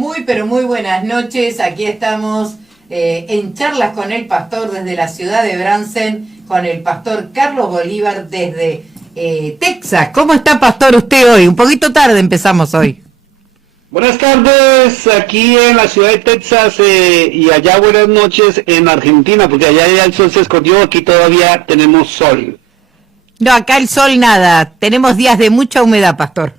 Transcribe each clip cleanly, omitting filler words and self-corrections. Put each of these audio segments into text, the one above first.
Muy, pero muy buenas noches. Aquí estamos en charlas con el pastor desde la ciudad de Bransen, con el pastor Carlos Bolívar desde Texas. ¿Cómo está, pastor, usted hoy? Un poquito tarde empezamos hoy. Buenas tardes, aquí en la ciudad de Texas y allá buenas noches en Argentina, porque allá ya el sol se escondió, aquí todavía tenemos sol. No, acá el sol nada, tenemos días de mucha humedad, pastor.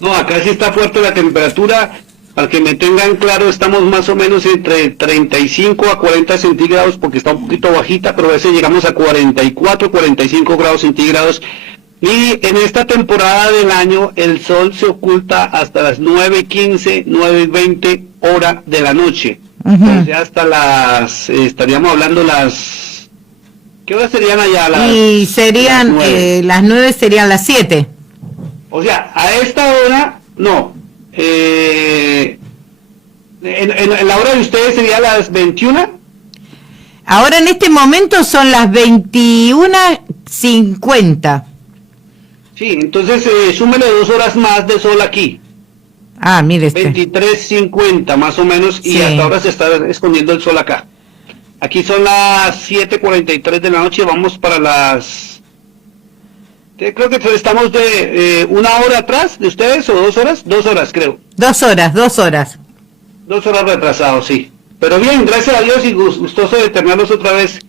No, acá sí está fuerte la temperatura, para que me tengan claro, estamos más o menos entre 35 a 40 centígrados, porque está un poquito bajita, pero a veces llegamos a 44, 45 grados centígrados. Y en esta temporada del año el sol se oculta hasta las 9:15, 9:20 hora de la noche. O sea, hasta las, estaríamos hablando las, ¿qué horas serían allá? Y serían, las 9 serían las 7. O sea, a esta hora, no, en la hora de ustedes sería las 21. Ahora en este momento son las 21:50. Sí, entonces súmele 2 horas más de sol aquí. Ah, mire este. 23:50 más o menos, y sí. hasta ahora se está escondiendo el sol acá. Aquí son las 7:43 de la noche, vamos para las... Creo que estamos de 1 hora atrás de ustedes, o 2 horas. 2 horas, creo. 2 horas, 2 horas. 2 horas retrasados, sí. Pero bien, gracias a Dios y gustoso de tenerlos otra vez.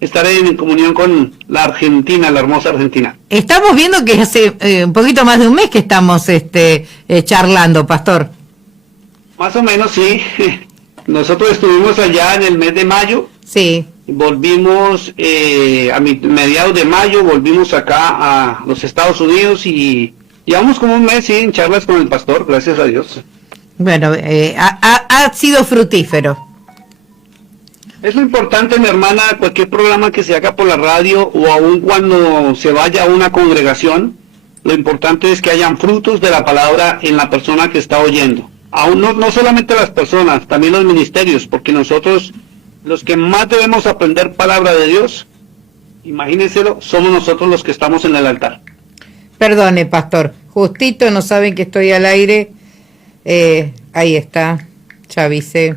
Estaré en comunión con la Argentina, la hermosa Argentina. Estamos viendo que hace un poquito más de un mes que estamos charlando, pastor. Más o menos, sí. Nosotros estuvimos allá en el mes de mayo. Sí. Volvimos a mediados de mayo, volvimos acá a los Estados Unidos y llevamos como un mes, sí, en charlas con el pastor, gracias a Dios. Bueno, ha sido fructífero. Es lo importante, mi hermana, cualquier programa que se haga por la radio o aún cuando se vaya a una congregación, lo importante es que hayan frutos de la palabra en la persona que está oyendo. Aún no solamente las personas, también los ministerios, porque nosotros, los que más debemos aprender palabra de Dios, imagínenselo, somos nosotros los que estamos en el altar. Perdone, pastor, justito no saben que estoy al aire. Ahí está, ya avisé.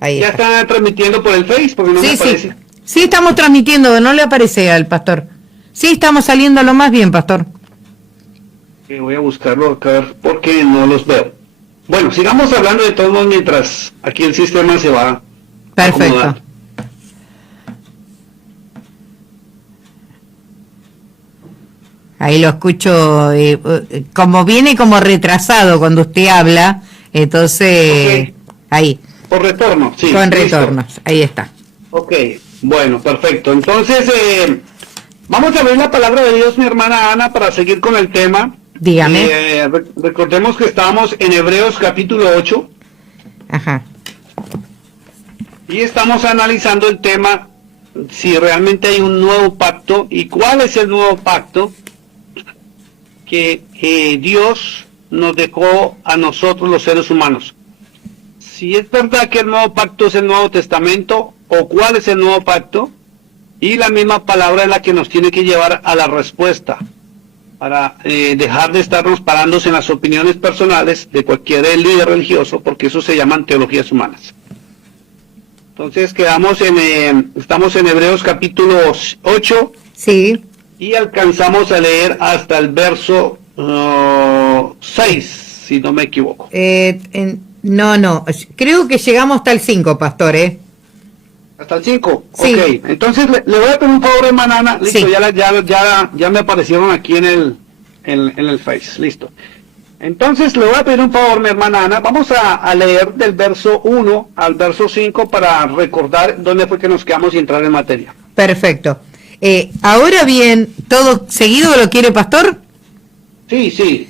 Ahí ¿Ya están transmitiendo por el Face? Porque no me aparece. Sí. Sí, estamos transmitiendo, no le aparece al pastor. Sí, estamos saliendo lo más bien, pastor. Voy a buscarlo acá porque no los veo. Bueno, sigamos hablando de todos modos mientras aquí el sistema se va. Perfecto. Acomodando. Ahí lo escucho, como viene como retrasado cuando usted habla, entonces, okay. Ahí. Por retorno, sí. Con retornos, ahí está. Ok, bueno, perfecto. Entonces, vamos a ver la palabra de Dios, mi hermana Ana, para seguir con el tema. Dígame. Recordemos que estábamos en Hebreos capítulo 8. Ajá. Y estamos analizando el tema, si realmente hay un nuevo pacto, y cuál es el nuevo pacto que Dios nos dejó a nosotros los seres humanos. Si es verdad que el nuevo pacto es el Nuevo Testamento, o cuál es el nuevo pacto, y la misma palabra es la que nos tiene que llevar a la respuesta, para dejar de estarnos parándose en las opiniones personales de cualquier líder religioso, porque eso se llaman teologías humanas. Entonces estamos en Hebreos capítulo 8, sí, y alcanzamos a leer hasta el verso 6, si no me equivoco. No, creo que llegamos hasta el 5, pastor, Hasta el 5, sí. Ok, entonces le voy a pedir un favor, hermana Ana, listo, sí. ya me aparecieron aquí en el Face, listo. Entonces le voy a pedir un favor, mi hermana Ana, vamos a leer del verso 1 al verso 5 para recordar dónde fue que nos quedamos y entrar en materia. Perfecto. Ahora bien, ¿todo seguido lo quiere, pastor? Sí.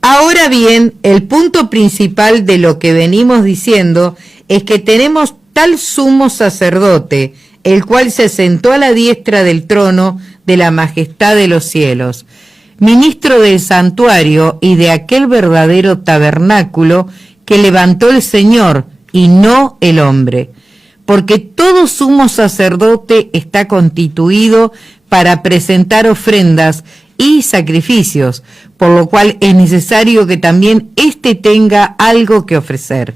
Ahora bien, el punto principal de lo que venimos diciendo es que tenemos tal sumo sacerdote, el cual se sentó a la diestra del trono de la majestad de los cielos, ministro del santuario y de aquel verdadero tabernáculo que levantó el Señor y no el hombre, porque todo sumo sacerdote está constituido para presentar ofrendas y sacrificios, por lo cual es necesario que también éste tenga algo que ofrecer.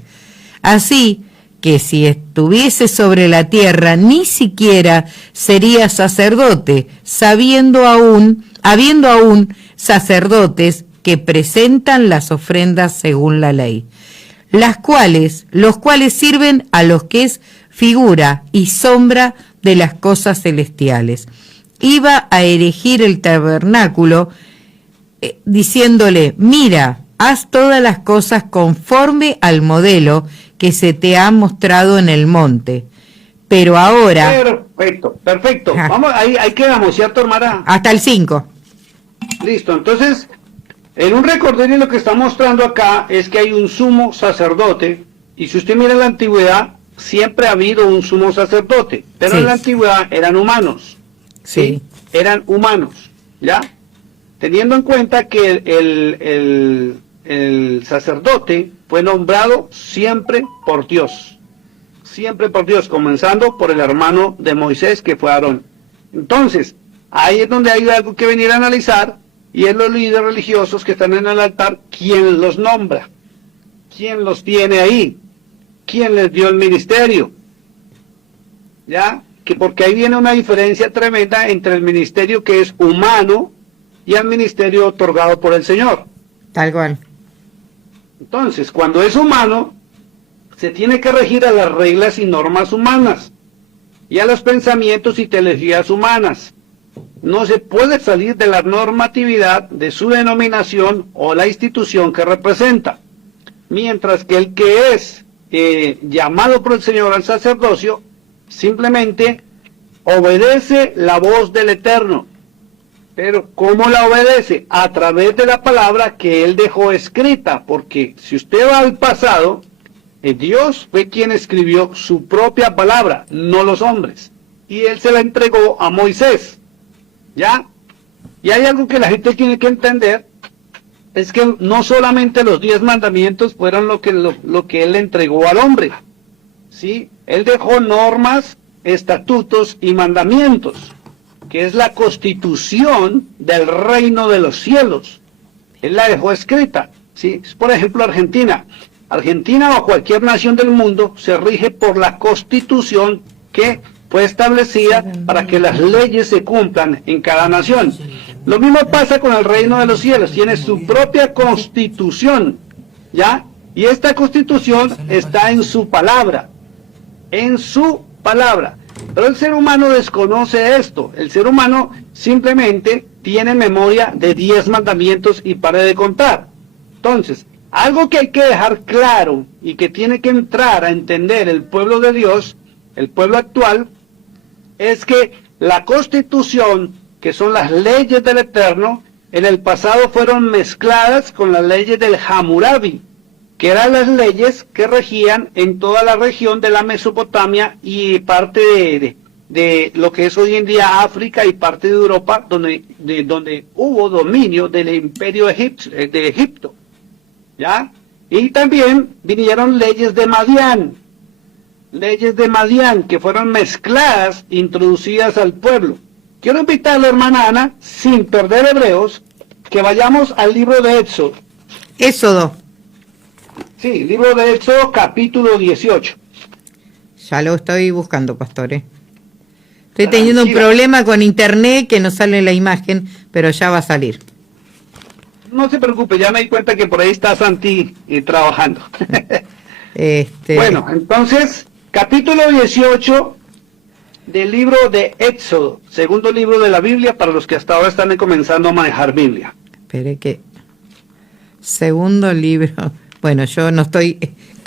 Así que si estuviese sobre la tierra, ni siquiera sería sacerdote, habiendo aún sacerdotes que presentan las ofrendas según la ley, los cuales sirven a los que es figura y sombra de las cosas celestiales. Iba a erigir el tabernáculo diciéndole: mira, haz todas las cosas conforme al modelo que se te ha mostrado en el monte. Pero ahora... Perfecto. Vamos, ahí quedamos, ¿cierto, hermana? Hasta el 5. Listo, entonces, en un recordatorio lo que está mostrando acá es que hay un sumo sacerdote, y si usted mira en la antigüedad, siempre ha habido un sumo sacerdote, pero en la antigüedad eran humanos. Sí. Eran humanos, ¿ya? Teniendo en cuenta que el sacerdote fue nombrado siempre por Dios, comenzando por el hermano de Moisés, que fue Aarón. Entonces, ahí es donde hay algo que venir a analizar, y es los líderes religiosos que están en el altar, ¿quién los nombra? ¿Quién los tiene ahí? ¿Quién les dio el ministerio? ¿Ya? Que porque ahí viene una diferencia tremenda entre el ministerio que es humano y el ministerio otorgado por el Señor. Tal cual. Entonces, cuando es humano, se tiene que regir a las reglas y normas humanas y a los pensamientos y teologías humanas. No se puede salir de la normatividad de su denominación o la institución que representa. Mientras que el que es llamado por el Señor al sacerdocio, simplemente obedece la voz del Eterno. Pero ¿cómo la obedece? A través de la palabra que Él dejó escrita, porque si usted va al pasado, Dios fue quien escribió su propia palabra, no los hombres, y Él se la entregó a Moisés, ¿ya? Y hay algo que la gente tiene que entender, es que no solamente los 10 mandamientos fueron lo que Él le entregó al hombre, ¿sí? Él dejó normas, estatutos y mandamientos, que es la constitución del reino de los cielos. Él la dejó escrita, ¿sí? Por ejemplo, Argentina o cualquier nación del mundo se rige por la constitución que fue establecida para que las leyes se cumplan en cada nación. Lo mismo pasa con el reino de los cielos, tiene su propia constitución, ¿ya? Y esta constitución está en su palabra, Pero el ser humano desconoce esto. El ser humano simplemente tiene memoria de 10 mandamientos y para de contar. Entonces, algo que hay que dejar claro y que tiene que entrar a entender el pueblo de Dios, el pueblo actual, es que la Constitución, que son las leyes del Eterno, en el pasado fueron mezcladas con las leyes del Hammurabi, que eran las leyes que regían en toda la región de la Mesopotamia y parte de lo que es hoy en día África y parte de Europa, donde hubo dominio del imperio de Egipto, ¿ya? Y también vinieron leyes de Madián, que fueron mezcladas, introducidas al pueblo. Quiero invitarle, hermana Ana, sin perder Hebreos, que vayamos al libro de Éxodo. Éxodo. Sí, libro de Éxodo, capítulo 18. Ya lo estoy buscando, pastores. Estoy teniendo un problema con internet que no sale la imagen, pero ya va a salir. No se preocupe, ya me di cuenta que por ahí está Santi trabajando. Bueno, entonces, capítulo 18 del libro de Éxodo, segundo libro de la Biblia para los que hasta ahora están comenzando a manejar Biblia. Espere que... Segundo libro... Bueno, yo no estoy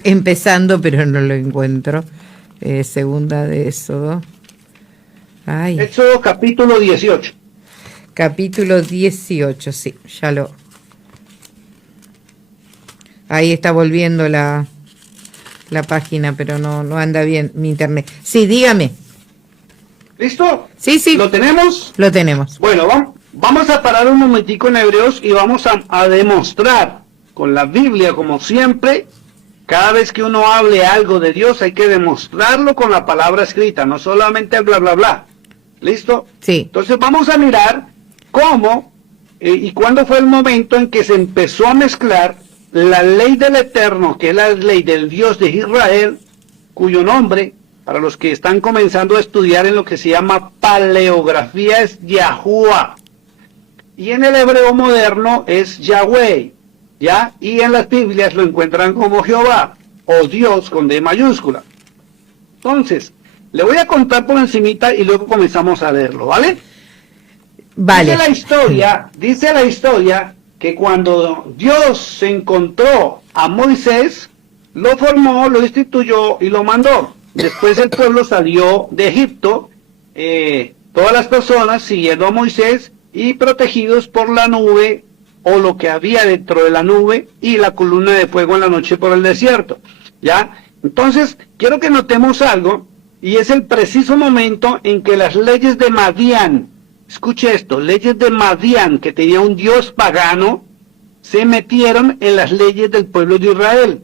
empezando, pero no lo encuentro. Segunda de Éxodo. Ay. Éxodo capítulo 18. Capítulo 18, sí, ya lo... Ahí está volviendo la página, pero no anda bien mi internet. Sí, dígame. ¿Listo? Sí, sí. ¿Lo tenemos? Lo tenemos. Bueno, vamos a parar un momentico en Hebreos y vamos a demostrar con la Biblia, como siempre, cada vez que uno hable algo de Dios hay que demostrarlo con la palabra escrita, no solamente el bla bla bla. ¿Listo? Sí. Entonces vamos a mirar cómo ¿Y cuándo fue el momento en que se empezó a mezclar la ley del Eterno, que es la ley del Dios de Israel, cuyo nombre, para los que están comenzando a estudiar en lo que se llama paleografía, es Yahuwah, y en el hebreo moderno es Yahweh, ¿ya? Y en las Biblias lo encuentran como Jehová, o Dios con D mayúscula. Entonces, le voy a contar por encimita y luego comenzamos a leerlo, ¿vale? Vale. Dice la historia que cuando Dios se encontró a Moisés, lo formó, lo instituyó y lo mandó. Después el pueblo salió de Egipto, todas las personas siguiendo a Moisés y protegidos por la nube o lo que había dentro de la nube y la columna de fuego en la noche por el desierto, ¿ya? Entonces, quiero que notemos algo, y es el preciso momento en que las leyes de Madián, escuche esto, leyes de Madián, que tenía un dios pagano, se metieron en las leyes del pueblo de Israel.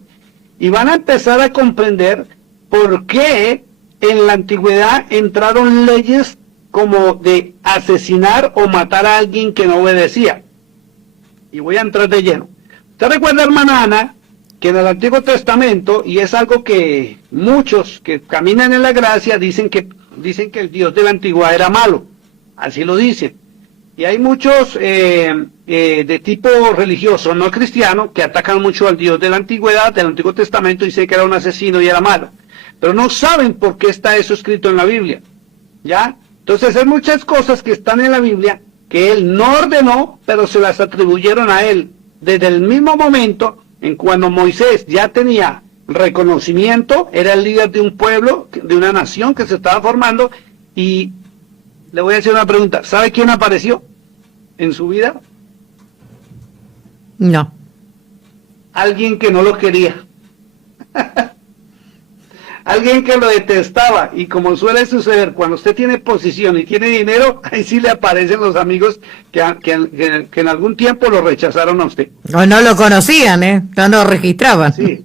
Y van a empezar a comprender por qué en la antigüedad entraron leyes como de asesinar o matar a alguien que no obedecía. Y voy a entrar de lleno. ¿Usted recuerda, hermana Ana, que en el Antiguo Testamento, y es algo que muchos que caminan en la gracia dicen que el Dios de la antigüedad era malo? Así lo dicen. Y hay muchos de tipo religioso, no cristiano, que atacan mucho al Dios de la antigüedad, del Antiguo Testamento, y dicen que era un asesino y era malo. Pero no saben por qué está eso escrito en la Biblia, ¿ya? Entonces hay muchas cosas que están en la Biblia que él no ordenó, pero se las atribuyeron a él. Desde el mismo momento en cuando Moisés ya tenía reconocimiento, era el líder de un pueblo, de una nación que se estaba formando, y le voy a hacer una pregunta. ¿Sabe quién apareció en su vida? No. Alguien que no lo quería. Alguien que lo detestaba. Y como suele suceder, cuando usted tiene posición y tiene dinero, ahí sí le aparecen los amigos que en algún tiempo lo rechazaron a usted. O no lo conocían, no lo registraban. Sí,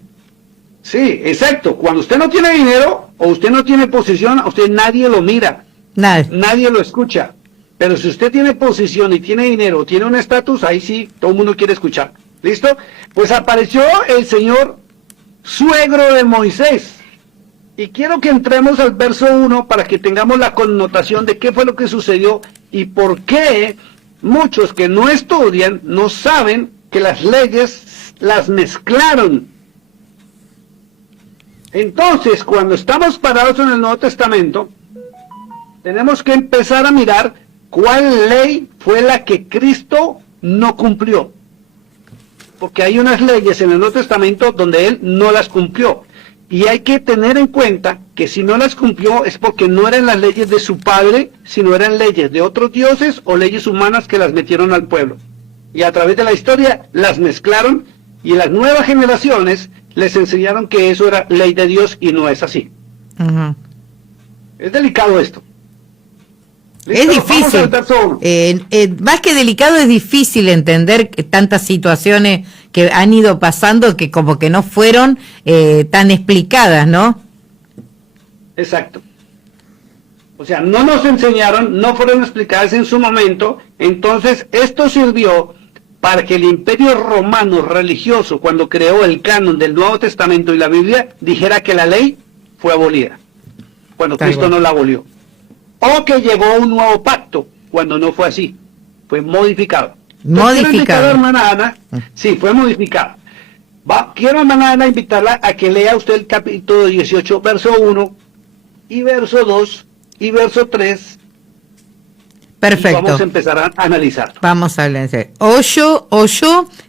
sí, exacto. Cuando usted no tiene dinero o usted no tiene posición, a usted nadie lo mira. Nadie lo escucha. Pero si usted tiene posición y tiene dinero, tiene un estatus, ahí sí, todo el mundo quiere escuchar. ¿Listo? Pues apareció el señor suegro de Moisés. Y quiero que entremos al verso 1 para que tengamos la connotación de qué fue lo que sucedió y por qué muchos que no estudian no saben que las leyes las mezclaron. Entonces, cuando estamos parados en el Nuevo Testamento, tenemos que empezar a mirar cuál ley fue la que Cristo no cumplió. Porque hay unas leyes en el Nuevo Testamento donde Él no las cumplió. Y hay que tener en cuenta que si no las cumplió es porque no eran las leyes de su padre, sino eran leyes de otros dioses o leyes humanas que las metieron al pueblo. Y a través de la historia las mezclaron y las nuevas generaciones les enseñaron que eso era ley de Dios y no es así. Uh-huh. Es delicado esto. ¿Listo? Es difícil, más que delicado, es difícil entender tantas situaciones que han ido pasando que como que no fueron tan explicadas, ¿no? Exacto. O sea, no nos enseñaron, no fueron explicadas en su momento, entonces esto sirvió para que el Imperio Romano religioso, cuando creó el canon del Nuevo Testamento y la Biblia, dijera que la ley fue abolida, cuando Cristo no la abolió. O que llegó un nuevo pacto, cuando no fue así, fue modificado. Modificado. Hermana Ana, sí, fue modificado. Quiero, hermana Ana, invitarla a que lea usted el capítulo 18, verso 1, y verso 2, y verso 3. Perfecto. Y vamos a empezar a analizar. Vamos a analizar. Oyó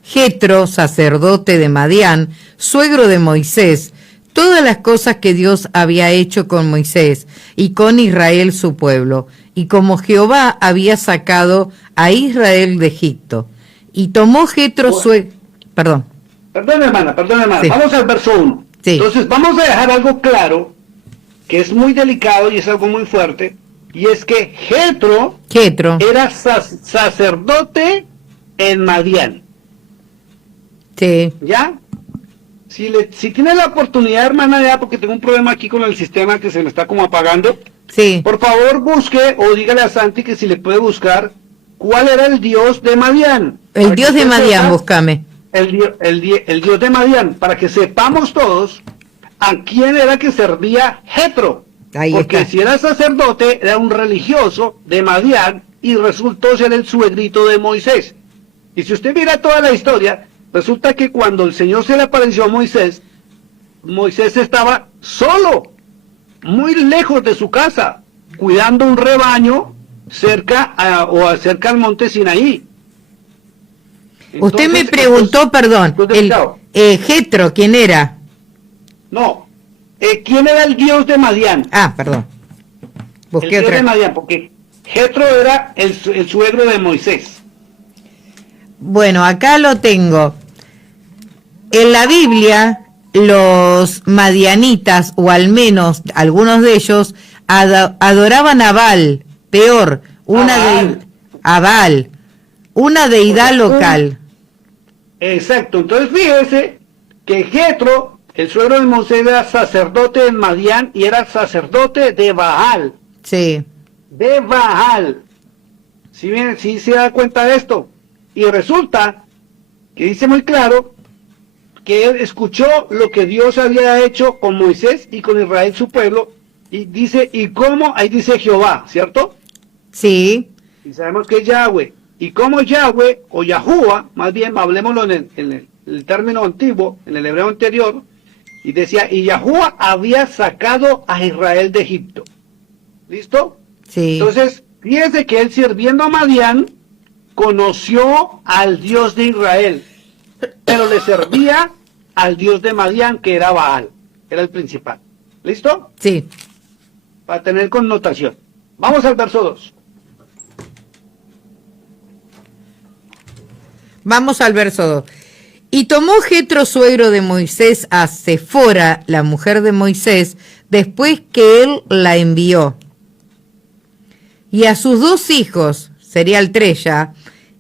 Jetro, sacerdote de Madián, suegro de Moisés, todas las cosas que Dios había hecho con Moisés y con Israel su pueblo, y como Jehová había sacado a Israel de Egipto. Y tomó Jetro Perdón, hermana. Sí. Vamos al verso 1. Sí. Entonces vamos a dejar algo claro, que es muy delicado y es algo muy fuerte, y es que Jetro era sacerdote en Madián. Sí. ¿Ya? Si tiene la oportunidad, hermana, ya, porque tengo un problema aquí con el sistema que se me está como apagando. Sí. Por favor, busque o dígale a Santi que si le puede buscar cuál era el dios de Madián. El dios de Madián, búscame. El dios de Madián, para que sepamos todos a quién era que servía Jetro. Ahí porque está. si era sacerdote, era un religioso de Madián y resultó ser el suegrito de Moisés. Y si usted mira toda la historia, resulta que cuando el Señor se le apareció a Moisés, Moisés estaba solo, muy lejos de su casa, cuidando un rebaño cerca al monte Sinaí. Usted me Entonces, preguntó, perdón, Jetro, ¿quién era? No, ¿quién era el dios de Madián? Ah, perdón. Busqué El dios otra. de Madián, porque Jetro era el suegro de Moisés. Bueno, acá lo tengo. En la Biblia, los madianitas, o al menos algunos de ellos, adoraban a Baal, peor, a Baal, una deidad local. Exacto, entonces fíjese que Jetro, el suegro de Moisés, era sacerdote en Madián y era sacerdote de Baal. Sí. De Baal. ¿Sí se da cuenta de esto? Y resulta que dice muy claro que él escuchó lo que Dios había hecho con Moisés y con Israel, su pueblo, y dice, ¿y cómo? Ahí dice Jehová, ¿cierto? Sí. Y sabemos que es Yahweh. Y como Yahweh, o Yahuwah, más bien, hablemoslo en el término antiguo, en el hebreo anterior, y decía, y Yahuwah había sacado a Israel de Egipto. ¿Listo? Sí. Entonces, fíjese que él sirviendo a Madián, conoció al Dios de Israel, pero le servía al Dios de Madián, que era Baal, era el principal. ¿Listo? Sí. Para tener connotación. Vamos al verso 2. Vamos al verso 2. Y tomó Jetro, suegro de Moisés, a Sefora, la mujer de Moisés, después que él la envió. Y a sus 2 hijos, sería el 3 ya,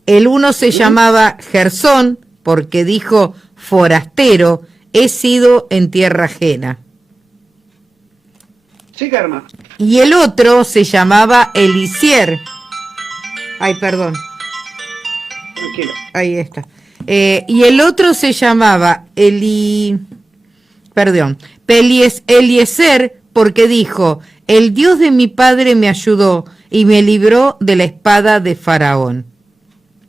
el uno se llamaba Gersón, porque dijo, forastero, he sido en tierra ajena. Siga, hermano. Y el otro se llamaba Elisier. Ay, perdón. Tranquilo. Ahí está. Y el otro se llamaba Eliezer, porque dijo, el Dios de mi padre me ayudó y me libró de la espada de Faraón.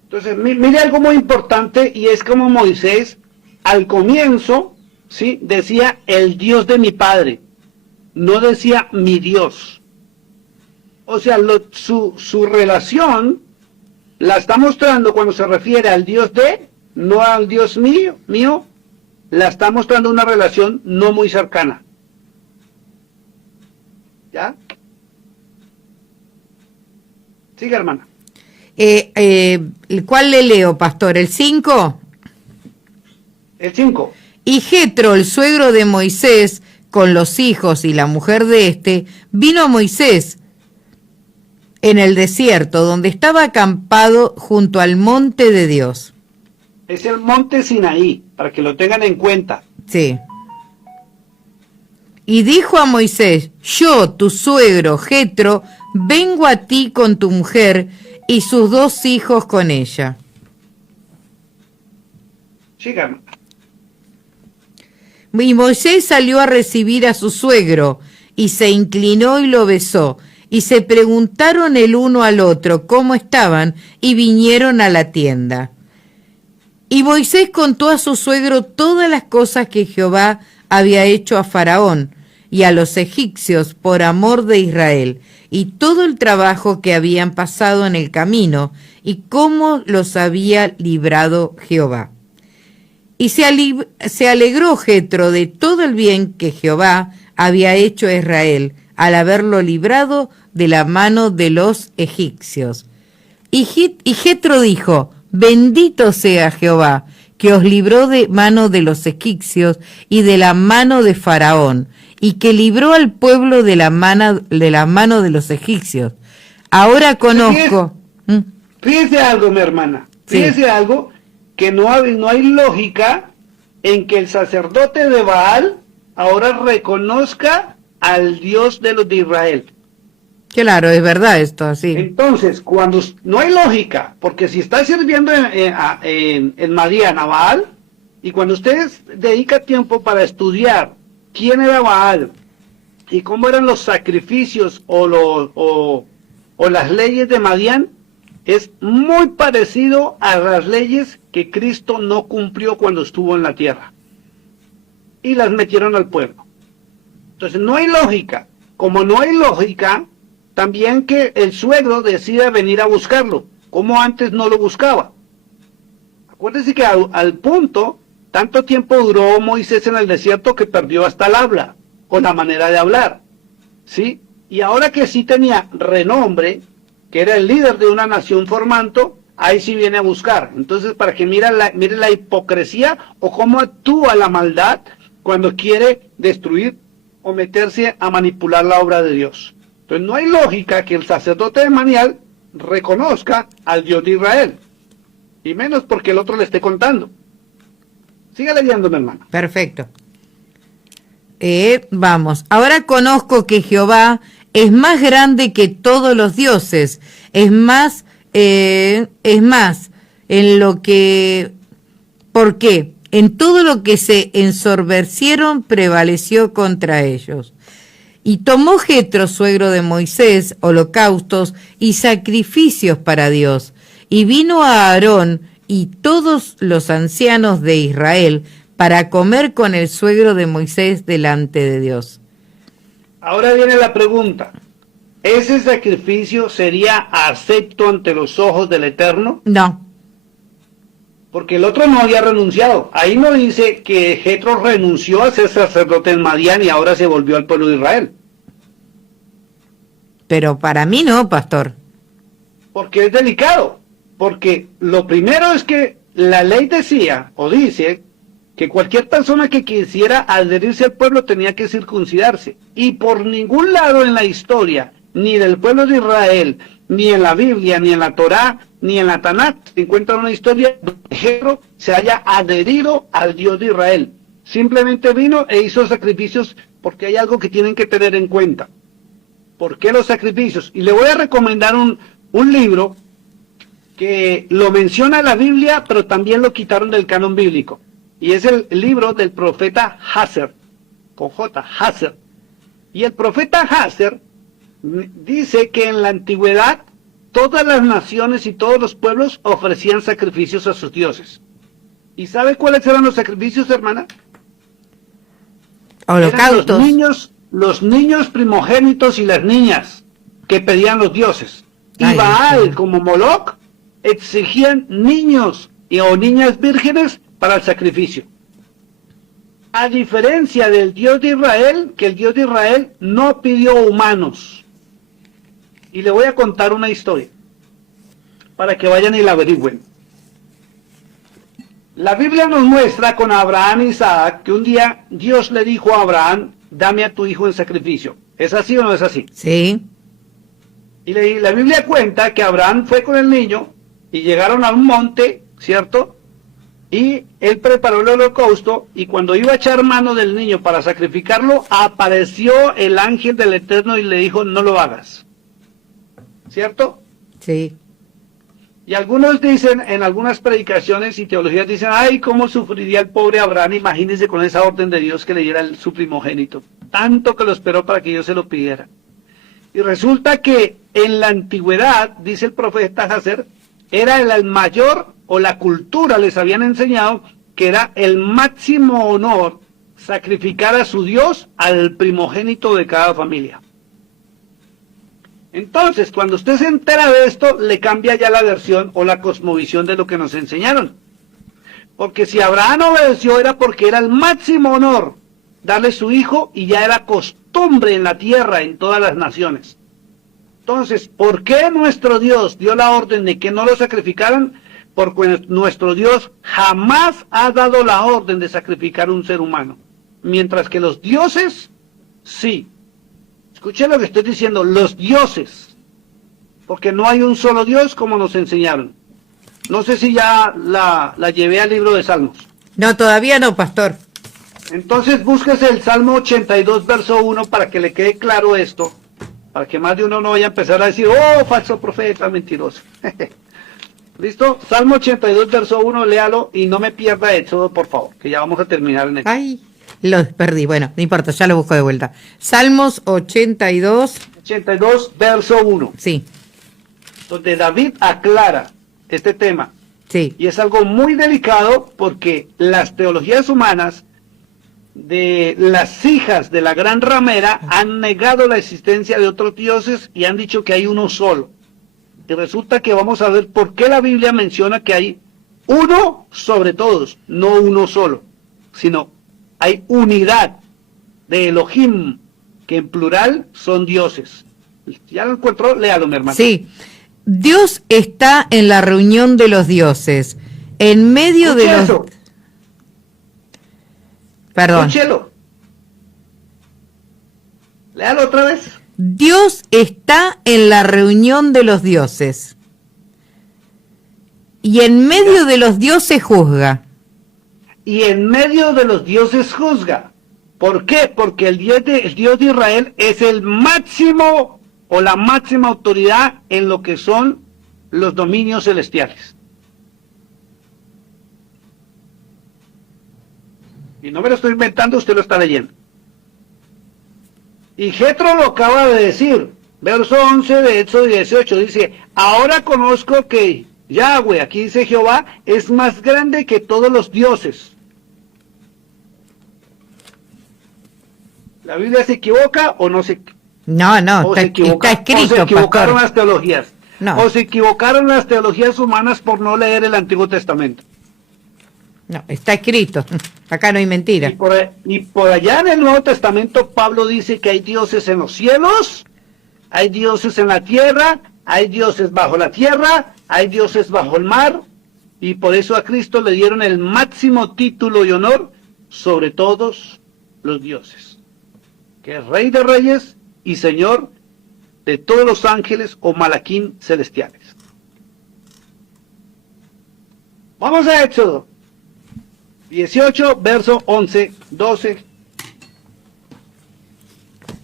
Entonces, mire algo muy importante, y es como Moisés, al comienzo, ¿sí?, decía, el Dios de mi padre, no decía mi Dios. O sea, su relación la está mostrando cuando se refiere al Dios de, no al Dios mío, la está mostrando una relación no muy cercana. ¿Ya? Siga, hermana. ¿Cuál le leo, pastor? ¿El 5? El 5. Y Jetro, el suegro de Moisés, con los hijos y la mujer de éste, vino a Moisés en el desierto, donde estaba acampado junto al monte de Dios. Es el monte Sinaí, para que lo tengan en cuenta. Sí. Y dijo a Moisés, yo, tu suegro, Jetro, vengo a ti con tu mujer y sus 2 hijos con ella. Sigan. Y Moisés salió a recibir a su suegro, y se inclinó y lo besó, y se preguntaron el uno al otro cómo estaban, y vinieron a la tienda. Y Moisés contó a su suegro todas las cosas que Jehová había hecho a Faraón y a los egipcios por amor de Israel, y todo el trabajo que habían pasado en el camino, y cómo los había librado Jehová. Y se alegró Jetro de todo el bien que Jehová había hecho a Israel, al haberlo librado de la mano de los egipcios. Y Jetro dijo, bendito sea Jehová, que os libró de mano de los egipcios y de la mano de Faraón, y que libró al pueblo de la mano de los egipcios. Ahora conozco... Fíjese algo, mi hermana. Fíjese sí. Algo, que no hay lógica en que el sacerdote de Baal ahora reconozca al Dios de los de Israel. Claro, es verdad esto, así. Entonces, cuando no hay lógica, porque si está sirviendo en Madián a Baal, y cuando usted dedica tiempo para estudiar quién era Baal y cómo eran los sacrificios o las leyes de Madián, es muy parecido a las leyes que Cristo no cumplió cuando estuvo en la tierra. Y las metieron al pueblo. Entonces no hay lógica. Como no hay lógica, también que el suegro decida venir a buscarlo, como antes no lo buscaba. Acuérdense que al punto, tanto tiempo duró Moisés en el desierto que perdió hasta el habla, o la manera de hablar, ¿sí? Y ahora que sí tenía renombre, que era el líder de una nación formando, ahí sí viene a buscar. Entonces, para que mire la hipocresía o cómo actúa la maldad cuando quiere destruir o meterse a manipular la obra de Dios. Entonces, no hay lógica que el sacerdote de Manial reconozca al Dios de Israel, y menos porque el otro le esté contando. Siga leyendo, mi hermano. Perfecto. Vamos. Ahora conozco que Jehová es más grande que todos los dioses. Es más, en lo que... ¿Por qué? En todo lo que se ensoberbecieron prevaleció contra ellos. Y tomó Jetro, suegro de Moisés, holocaustos y sacrificios para Dios. Y vino a Aarón y todos los ancianos de Israel para comer con el suegro de Moisés delante de Dios. Ahora viene la pregunta. ¿Ese sacrificio sería acepto ante los ojos del Eterno? No. Porque el otro no había renunciado. Ahí no dice que Jetro renunció a ser sacerdote en Madián y ahora se volvió al pueblo de Israel. Pero para mí no, pastor. Porque es delicado. Porque lo primero es que la ley decía, o dice, que cualquier persona que quisiera adherirse al pueblo tenía que circuncidarse. Y por ningún lado en la historia, ni del pueblo de Israel, ni en la Biblia, ni en la Torá, ni en la Tanakh, se encuentra una historia donde Jetro se haya adherido al Dios de Israel. Simplemente vino e hizo sacrificios, porque hay algo que tienen que tener en cuenta. ¿Por qué los sacrificios? Y le voy a recomendar un libro que lo menciona la Biblia, pero también lo quitaron del canon bíblico. Y es el libro del profeta Hazer, con J, Hazer. Y el profeta Hazer dice que en la antigüedad todas las naciones y todos los pueblos ofrecían sacrificios a sus dioses. ¿Y sabe cuáles eran los sacrificios, hermana? Holocaustos. Eran los niños primogénitos y las niñas que pedían los dioses. Y Ay, Baal, como Moloch, exigían niños o niñas vírgenes para el sacrificio. A diferencia del Dios de Israel, que el Dios de Israel no pidió humanos. Y le voy a contar una historia, para que vayan y la averigüen. La Biblia nos muestra con Abraham y Isaac que un día Dios le dijo a Abraham, dame a tu hijo en sacrificio. ¿Es así o no es así? Sí. Y la Biblia cuenta que Abraham fue con el niño y llegaron a un monte, ¿cierto? Y él preparó el holocausto, y cuando iba a echar mano del niño para sacrificarlo, apareció el ángel del Eterno y le dijo, no lo hagas. ¿Cierto? Sí. Y algunos dicen, en algunas predicaciones y teologías dicen, ay, cómo sufriría el pobre Abraham, imagínense con esa orden de Dios que le diera su primogénito, tanto que lo esperó para que Dios se lo pidiera. Y resulta que en la antigüedad, dice el profeta Hazer, era el mayor, o la cultura les habían enseñado, que era el máximo honor sacrificar a su Dios al primogénito de cada familia. Entonces, cuando usted se entera de esto, le cambia ya la versión o la cosmovisión de lo que nos enseñaron. Porque si Abraham obedeció era porque era el máximo honor darle su hijo, y ya era costumbre en la tierra, en todas las naciones. Entonces, ¿por qué nuestro Dios dio la orden de que no lo sacrificaran? Porque nuestro Dios jamás ha dado la orden de sacrificar un ser humano. Mientras que los dioses, sí. Escuchen lo que estoy diciendo, los dioses. Porque no hay un solo Dios como nos enseñaron. No sé si ya la llevé al libro de Salmos. No, todavía no, pastor. Entonces búsquese el Salmo 82, verso 1, para que le quede claro esto. para que más de uno no vaya a empezar a decir, oh, falso profeta, mentiroso. ¿Listo? Salmo 82, verso 1, léalo y no me pierda Éxodo, por favor, que ya vamos a terminar en Éxodo. Ay, lo perdí. Bueno, no importa, ya lo busco de vuelta. Salmos 82. 82, verso 1, Sí, donde David aclara este tema. sí. Y es algo muy delicado porque las teologías humanas de las hijas de la gran ramera han negado la existencia de otros dioses y han dicho que hay uno solo. Y resulta que vamos a ver por qué la Biblia menciona que hay uno sobre todos, no uno solo, sino hay unidad de Elohim, que en plural son dioses. ¿Ya lo encontró? Léalo, mi hermano. Sí. Dios está en la reunión de los dioses, en medio de los... Eso. Perdón. Escúchelo. Léalo otra vez. Dios está en la reunión de los dioses. Y en medio de los dioses juzga. Y en medio de los dioses juzga. ¿Por qué? Porque el Dios de Israel es el máximo o la máxima autoridad en lo que son los dominios celestiales. Y no me lo estoy inventando, usted lo está leyendo. Y Jetro lo acaba de decir, verso 11 de Éxodo 18, dice, ahora conozco que Yahweh, aquí dice Jehová, es más grande que todos los dioses. ¿La Biblia se equivoca o no se No, no, o está, se equivoca, está escrito, o se equivocaron pastor. las teologías? No. O se equivocaron las teologías humanas por no leer el Antiguo Testamento. No, está escrito. Acá no hay mentira. Y por allá en el Nuevo Testamento Pablo dice que hay dioses en los cielos, hay dioses en la tierra, hay dioses bajo la tierra, hay dioses bajo el mar, y por eso a Cristo le dieron el máximo título y honor sobre todos los dioses, que es Rey de Reyes y Señor de todos los ángeles o malaquín celestiales. Vamos a Éxodo 18, verso 11, 12.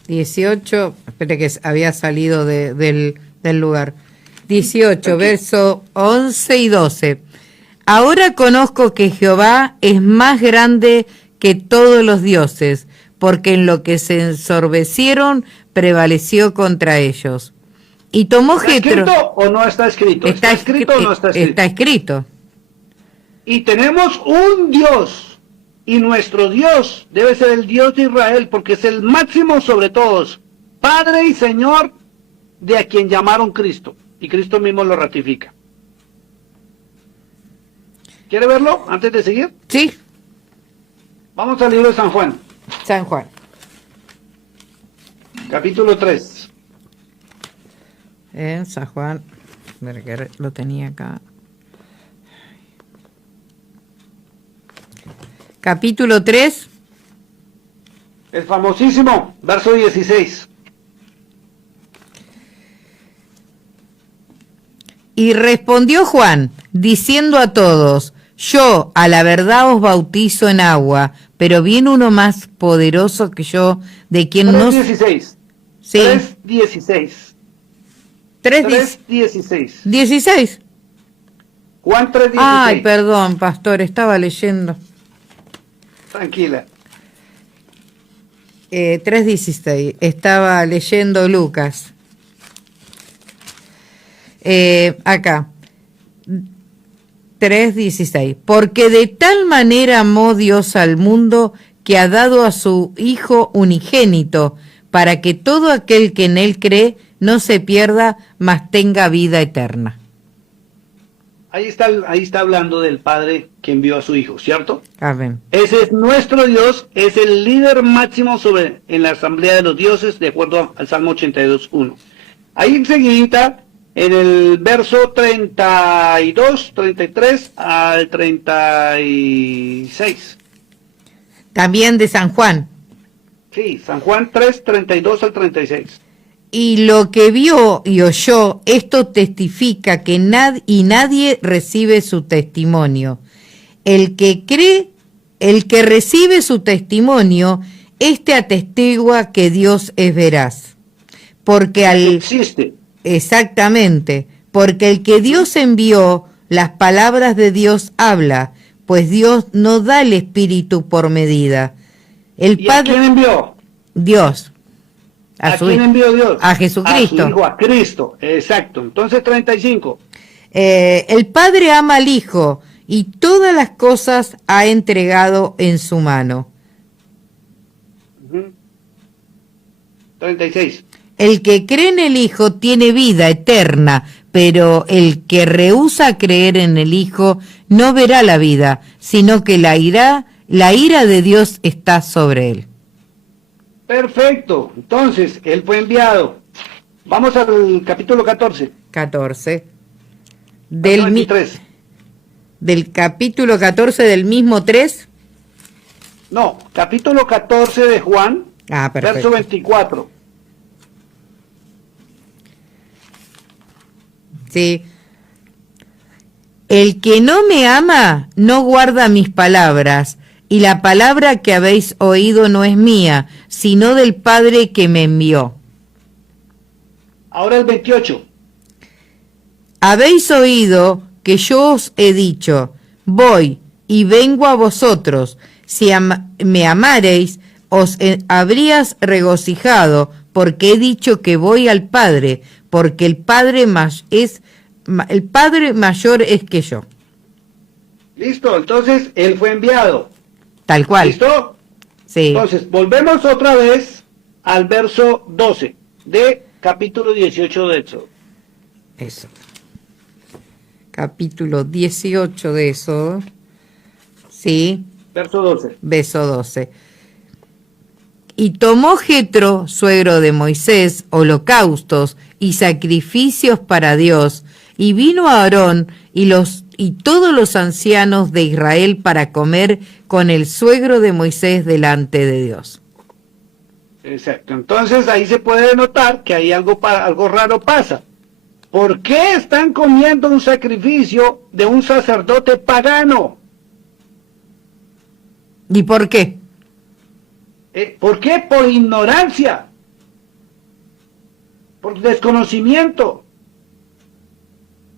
18, espere que había salido del lugar. 18, verso 11 y 12. Ahora conozco que Jehová es más grande que todos los dioses, porque en lo que se ensorbecieron prevaleció contra ellos. Y tomó ¿Está Jetro. escrito o no está escrito? ¿Está escrito o no está escrito? Está escrito. Y tenemos un Dios, y nuestro Dios debe ser el Dios de Israel, porque es el máximo sobre todos, Padre y Señor de a quien llamaron Cristo, y Cristo mismo lo ratifica. ¿Quiere verlo antes de seguir? Sí, Vamos al libro de San Juan, San Juan. capítulo 3. San Juan, mira que lo tenía acá. Capítulo 3. El famosísimo verso 16. Y respondió Juan, diciendo a todos, yo a la verdad os bautizo en agua, pero viene uno más poderoso que yo, de quien no... 3:16. Sí. 3:16. 3:16. 16. Juan 3:16. Ay, perdón, pastor, estaba leyendo. Tranquila. 3:16. Estaba leyendo Lucas. Acá. 3:16. Porque de tal manera amó Dios al mundo que ha dado a su Hijo unigénito, para que todo aquel que en él cree no se pierda, mas tenga vida eterna. Ahí está hablando del Padre que envió a su Hijo, ¿cierto? Amén. Ese es nuestro Dios, es el líder máximo en la asamblea de los dioses, de acuerdo al Salmo 82:1. Ahí enseguida, en el verso 32, 33 al 36. También de San Juan. Sí, San Juan 3, 32 al 36. Y lo que vio y oyó, esto testifica que nadie recibe su testimonio. El que cree, el que recibe su testimonio, este atestigua que Dios es veraz. porque existe. Exactamente, porque el que Dios envió, las palabras de Dios habla, pues Dios no da el Espíritu por medida. El ¿Y a quién envió? Dios. ¿A quién envió Dios? A Jesucristo. A su Hijo, a Cristo. Exacto. Entonces 35. El Padre ama al Hijo y todas las cosas ha entregado en su mano. 36. El que cree en el Hijo tiene vida eterna, pero el que rehúsa creer en el Hijo no verá la vida, sino que la ira de Dios está sobre él. Perfecto. Entonces, él fue enviado. Vamos al capítulo 14. 14. Del capítulo 14 del mismo 3. No, capítulo 14 de Juan, verso 24. Sí. El que no me ama no guarda mis palabras, y la palabra que habéis oído no es mía, sino del Padre que me envió. Ahora el 28. Habéis oído que yo os he dicho, voy y vengo a vosotros. Si me amareis, os habrías regocijado, porque he dicho que voy al Padre, porque el Padre mayor es que yo. Listo, entonces él fue enviado. Tal cual. ¿Listo? Sí. Entonces, volvemos otra vez al verso 12 de capítulo 18 de Éxodo. Eso. Capítulo 18 de Éxodo. Sí. Verso 12. Verso 12. Y tomó Jetro, suegro de Moisés, holocaustos y sacrificios para Dios, y vino a Aarón y todos los ancianos de Israel para comer con el suegro de Moisés delante de Dios. Exacto. Entonces ahí se puede notar que ahí algo raro pasa. ¿Por qué están comiendo un sacrificio de un sacerdote pagano? ¿Y por qué? ¿Por qué? Por ignorancia, por desconocimiento.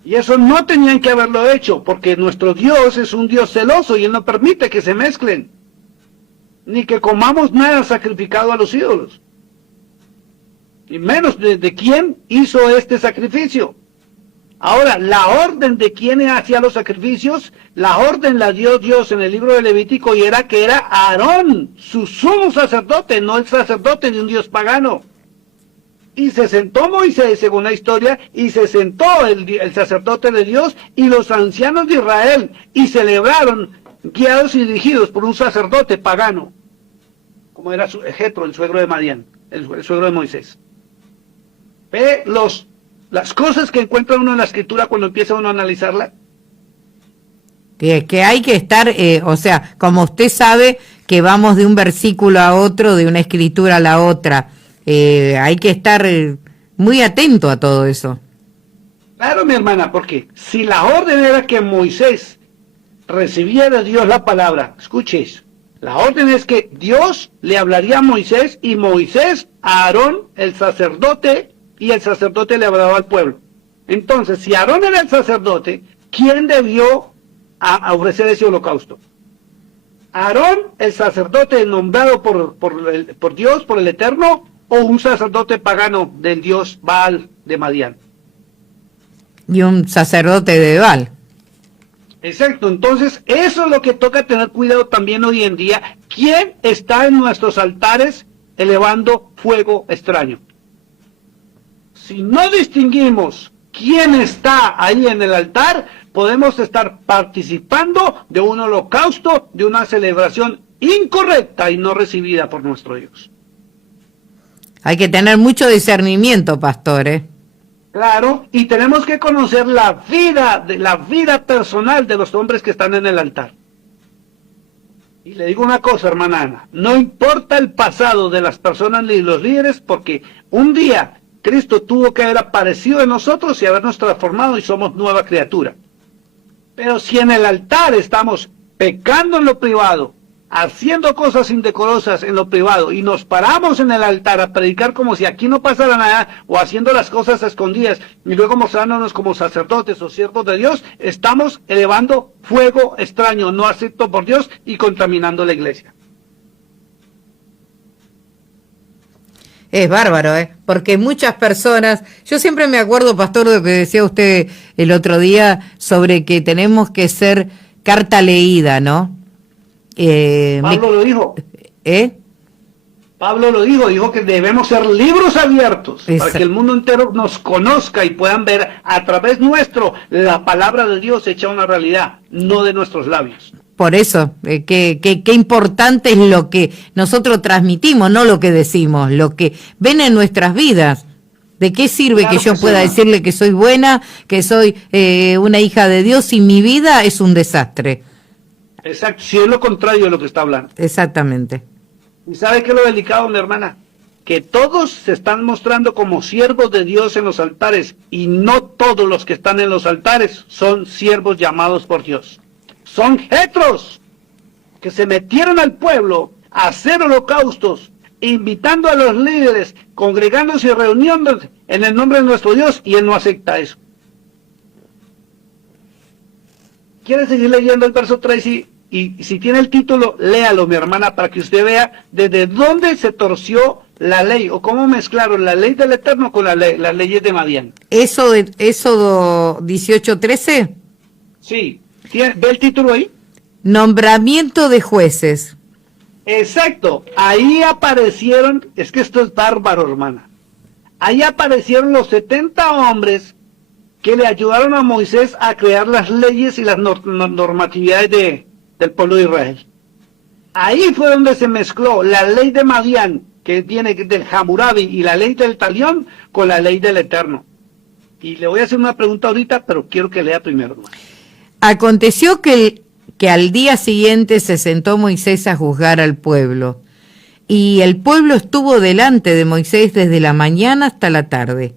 Y eso no tenían que haberlo hecho, porque nuestro Dios es un Dios celoso y Él no permite que se mezclen, ni que comamos nada sacrificado a los ídolos. Y menos de quién hizo este sacrificio. Ahora, la orden de quién hacía los sacrificios, la orden la dio Dios en el libro de Levítico, y era que era Aarón, su sumo sacerdote, no el sacerdote de un Dios pagano. Y se sentó Moisés, según la historia, y se sentó el sacerdote de Dios y los ancianos de Israel, y celebraron, guiados y dirigidos por un sacerdote pagano, como era Jetro, el suegro de Madián, el suegro de Moisés. Ve las cosas que encuentra uno en la escritura cuando empieza uno a analizarla. Que hay que estar, o sea, como usted sabe que vamos de un versículo a otro, de una escritura a la otra, hay que estar muy atento a todo eso. Claro, mi hermana, porque si la orden era que Moisés recibía de Dios la palabra, escuche eso, la orden es que Dios le hablaría a Moisés y Moisés a Aarón, el sacerdote, y el sacerdote le hablaba al pueblo. Entonces, si Aarón era el sacerdote, ¿quién debió a ofrecer ese holocausto? ¿Aarón, el sacerdote nombrado por Dios, por el Eterno, o un sacerdote pagano del dios Baal de Madián? Y un sacerdote de Baal. Exacto, entonces eso es lo que toca tener cuidado también hoy en día. ¿Quién está en nuestros altares elevando fuego extraño? Si no distinguimos quién está ahí en el altar, podemos estar participando de un holocausto, de una celebración incorrecta y no recibida por nuestro Dios. Hay que tener mucho discernimiento, pastor, Claro, y tenemos que conocer la vida personal de los hombres que están en el altar. Y le digo una cosa, hermana Ana, no importa el pasado de las personas ni los líderes, porque un día Cristo tuvo que haber aparecido en nosotros y habernos transformado y somos nueva criatura. Pero si en el altar estamos pecando en lo privado, haciendo cosas indecorosas en lo privado y nos paramos en el altar a predicar como si aquí no pasara nada, o haciendo las cosas a escondidas y luego mostrándonos como sacerdotes o siervos de Dios, estamos elevando fuego extraño, no acepto por Dios, y contaminando la iglesia. Es bárbaro, porque muchas personas, yo siempre me acuerdo, pastor, de lo que decía usted el otro día sobre que tenemos que ser carta leída, ¿no? Pablo lo dijo. Pablo lo dijo que debemos ser libros abiertos para que el mundo entero nos conozca y puedan ver a través nuestro la palabra de Dios hecha una realidad, no de nuestros labios. Por eso, qué importante es lo que nosotros transmitimos, no lo que decimos, lo que ven en nuestras vidas. ¿De qué sirve claro que yo pueda decirle que soy buena, que soy una hija de Dios, si mi vida es un desastre? Exacto, si es lo contrario de lo que está hablando. Exactamente. ¿Y sabe qué es lo delicado, mi hermana? Que todos se están mostrando como siervos de Dios en los altares, y no todos los que están en los altares son siervos llamados por Dios. Son jetros que se metieron al pueblo a hacer holocaustos, invitando a los líderes, congregándose y reuniéndose en el nombre de nuestro Dios, y él no acepta eso. ¿Quiere seguir leyendo el verso 3? Y si tiene el título, léalo, mi hermana, para que usted vea desde dónde se torció la ley, o cómo mezclaron la ley del Eterno con las leyes de Madián. ¿Éxodo 18:13? Sí. ¿Ve el título ahí? Nombramiento de jueces. Exacto. Ahí aparecieron, es que esto es bárbaro, hermana. Ahí aparecieron los 70 hombres que le ayudaron a Moisés a crear las leyes y las normatividades del pueblo de Israel. Ahí fue donde se mezcló la ley de Madián, que viene del Hammurabi, y la ley del Talión con la ley del Eterno. Y le voy a hacer una pregunta ahorita, pero quiero que lea primero, hermano. Aconteció que al día siguiente se sentó Moisés a juzgar al pueblo, y el pueblo estuvo delante de Moisés desde la mañana hasta la tarde.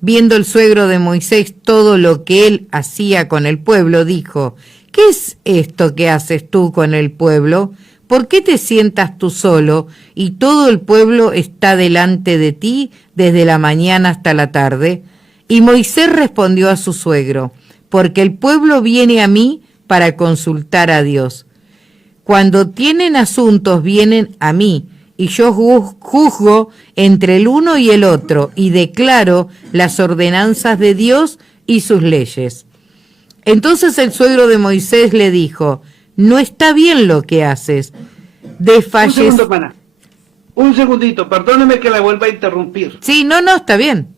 Viendo el suegro de Moisés todo lo que él hacía con el pueblo, dijo: ¿qué es esto que haces tú con el pueblo? ¿Por qué te sientas tú solo y todo el pueblo está delante de ti desde la mañana hasta la tarde? Y Moisés respondió a su suegro: porque el pueblo viene a mí para consultar a Dios. Cuando tienen asuntos vienen a mí, y yo juzgo entre el uno y el otro, y declaro las ordenanzas de Dios y sus leyes. Entonces el suegro de Moisés le dijo: no está bien lo que haces. Un segundito, perdóneme que la vuelva a interrumpir. Sí, no, está bien.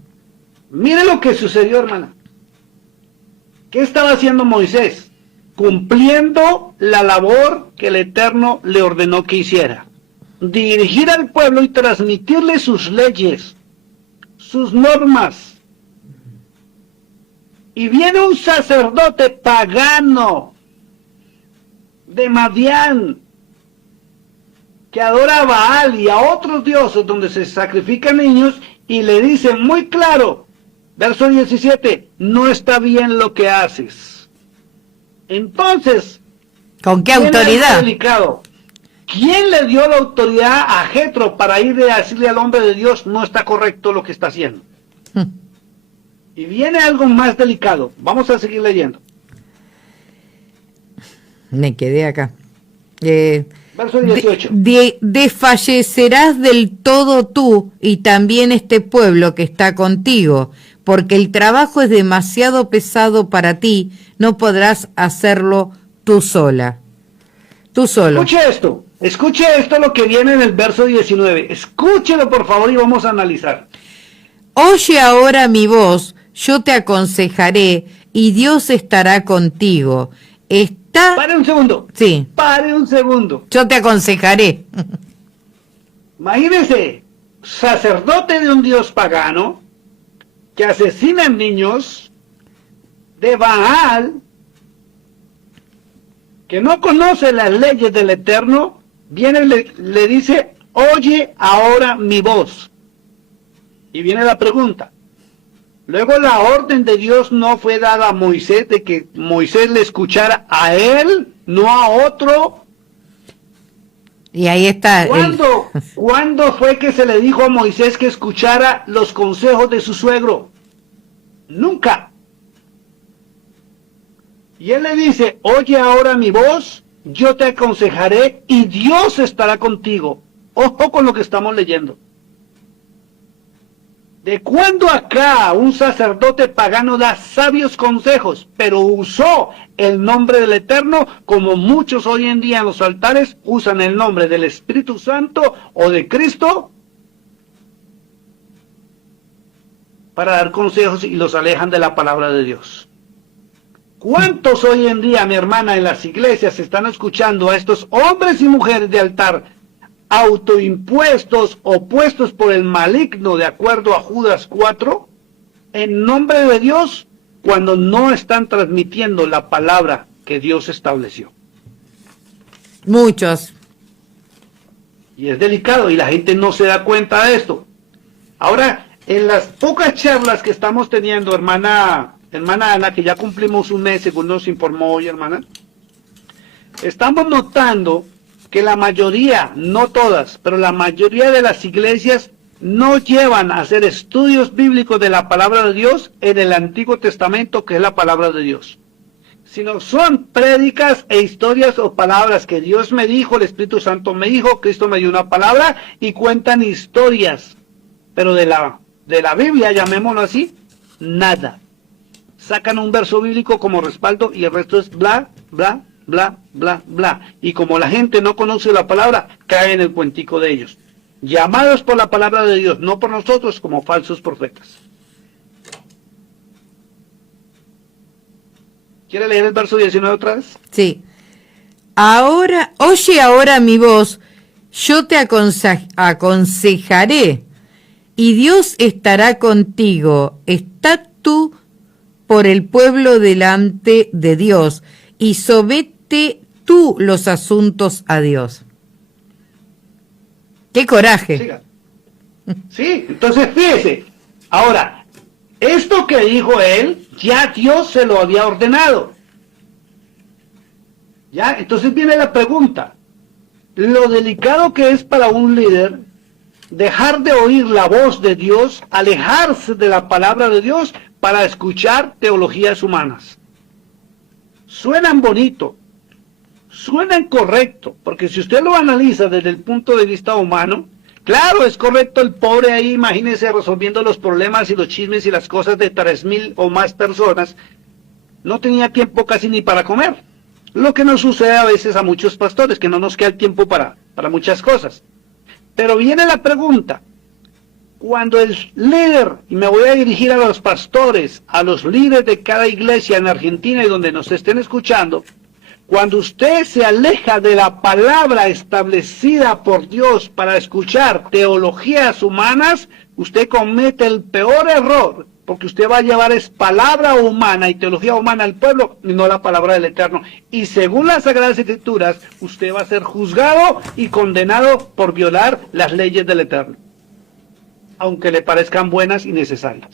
Mire lo que sucedió, hermana. ¿Qué estaba haciendo Moisés? Cumpliendo la labor que el Eterno le ordenó que hiciera. Dirigir al pueblo y transmitirle sus leyes, sus normas. Y viene un sacerdote pagano de Madián, que adora a Baal y a otros dioses donde se sacrifican niños, y le dice muy claro, verso 17, no está bien lo que haces. Entonces, ¿con qué autoridad? ¿Quién le dio la autoridad a Jetro para ir a decirle al hombre de Dios no está correcto lo que está haciendo? Y viene algo más delicado. Vamos a seguir leyendo. Me quedé acá. Verso 18. Desfallecerás del todo tú y también este pueblo que está contigo, porque el trabajo es demasiado pesado para ti, no podrás hacerlo tú sola. Tú solo. Escuche esto lo que viene en el verso 19. Escúchelo por favor y vamos a analizar. Oye ahora mi voz, yo te aconsejaré y Dios estará contigo. Pare un segundo. Sí. Pare un segundo. Yo te aconsejaré. Imagínense, sacerdote de un dios pagano que asesina niños, de Baal, que no conoce las leyes del Eterno, viene y le dice, oye ahora mi voz. Y viene la pregunta. Luego la orden de Dios no fue dada a Moisés de que Moisés le escuchara a él, no a otro. Y ahí está. ¿Cuándo fue que se le dijo a Moisés que escuchara los consejos de su suegro? Nunca. Y él le dice, oye ahora mi voz, yo te aconsejaré y Dios estará contigo. Ojo con lo que estamos leyendo. ¿De cuándo acá un sacerdote pagano da sabios consejos, pero usó el nombre del Eterno, como muchos hoy en día en los altares usan el nombre del Espíritu Santo o de Cristo para dar consejos y los alejan de la palabra de Dios? ¿Cuántos hoy en día, mi hermana, en las iglesias están escuchando a estos hombres y mujeres de altar autoimpuestos o puestos por el maligno, de acuerdo a Judas 4, en nombre de Dios, cuando no están transmitiendo la palabra que Dios estableció? Muchos. Y es delicado y la gente no se da cuenta de esto. Ahora, en las pocas charlas que estamos teniendo, hermana Ana, que ya cumplimos un mes, según nos informó hoy, hermana, estamos notando que la mayoría, no todas, pero la mayoría de las iglesias no llevan a hacer estudios bíblicos de la palabra de Dios en el Antiguo Testamento, que es la palabra de Dios, sino son prédicas e historias o palabras que Dios me dijo, el Espíritu Santo me dijo, Cristo me dio una palabra, y cuentan historias, pero de la Biblia, llamémoslo así, nada. Sacan un verso bíblico como respaldo y el resto es bla, bla, bla, bla, bla. Y como la gente no conoce la palabra, cae en el cuentico de ellos. Llamados por la palabra de Dios, no por nosotros, como falsos profetas. ¿Quiere leer el verso 19 otra vez? Sí. Oye ahora mi voz, yo te aconsejaré, y Dios estará contigo. Está tú por el pueblo delante de Dios, y somete tú los asuntos a Dios. ¡Qué coraje! Siga. Sí, entonces fíjese. Ahora, esto que dijo él, ya Dios se lo había ordenado. Ya, entonces viene la pregunta. Lo delicado que es para un líder dejar de oír la voz de Dios, alejarse de la palabra de Dios para escuchar teologías humanas. Suenan bonito, suenan correcto, porque si usted lo analiza desde el punto de vista humano, claro, es correcto el pobre ahí, imagínese resolviendo los problemas y los chismes y las cosas de 3,000 o más personas, no tenía tiempo casi ni para comer, lo que nos sucede a veces a muchos pastores, que no nos queda el tiempo para muchas cosas. Pero viene la pregunta, cuando el líder, y me voy a dirigir a los pastores, a los líderes de cada iglesia en Argentina y donde nos estén escuchando, cuando usted se aleja de la palabra establecida por Dios para escuchar teologías humanas, usted comete el peor error, porque usted va a llevar es palabra humana y teología humana al pueblo y no la palabra del Eterno. Y según las Sagradas Escrituras, usted va a ser juzgado y condenado por violar las leyes del Eterno, aunque le parezcan buenas y necesarias.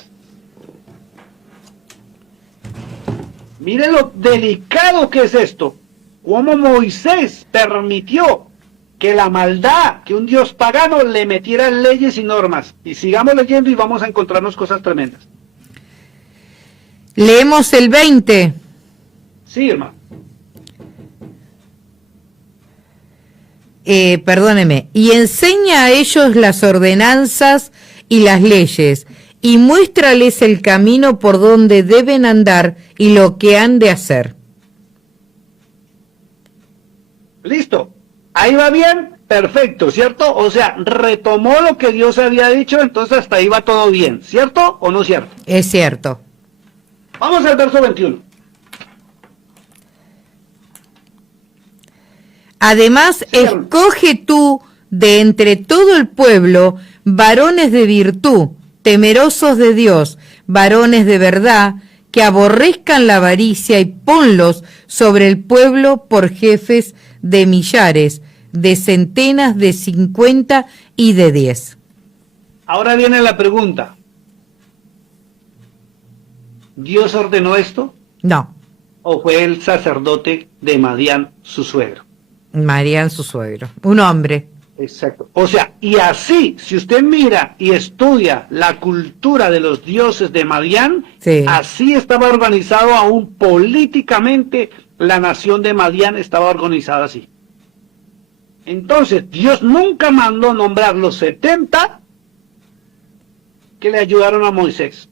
Miren lo delicado que es esto. Cómo Moisés permitió que la maldad, que un Dios pagano le metiera leyes y normas. Y sigamos leyendo y vamos a encontrarnos cosas tremendas. Leemos el 20. Sí, hermano. Perdóneme. Y enseña a ellos las ordenanzas y las leyes, y muéstrales el camino por donde deben andar y lo que han de hacer. Listo. Ahí va bien, perfecto, ¿cierto? O sea, retomó lo que Dios había dicho, entonces hasta ahí va todo bien, ¿cierto o no cierto? Es cierto. Vamos al verso 21. Además, Sí, escoge tú de entre todo el pueblo varones de virtud, temerosos de Dios, varones de verdad, que aborrezcan la avaricia, y ponlos sobre el pueblo por jefes de millares, de centenas, de 50 y de 10. Ahora viene la pregunta. ¿Dios ordenó esto? No. ¿O fue el sacerdote de Madián, su suegro? Madián, su suegro, un hombre. Exacto. O sea, y así, si usted mira y estudia la cultura de los dioses de Madián, Sí. así estaba organizado aún políticamente, la nación de Madián estaba organizada así. Entonces, Dios nunca mandó nombrar los 70 que le ayudaron a Moisés.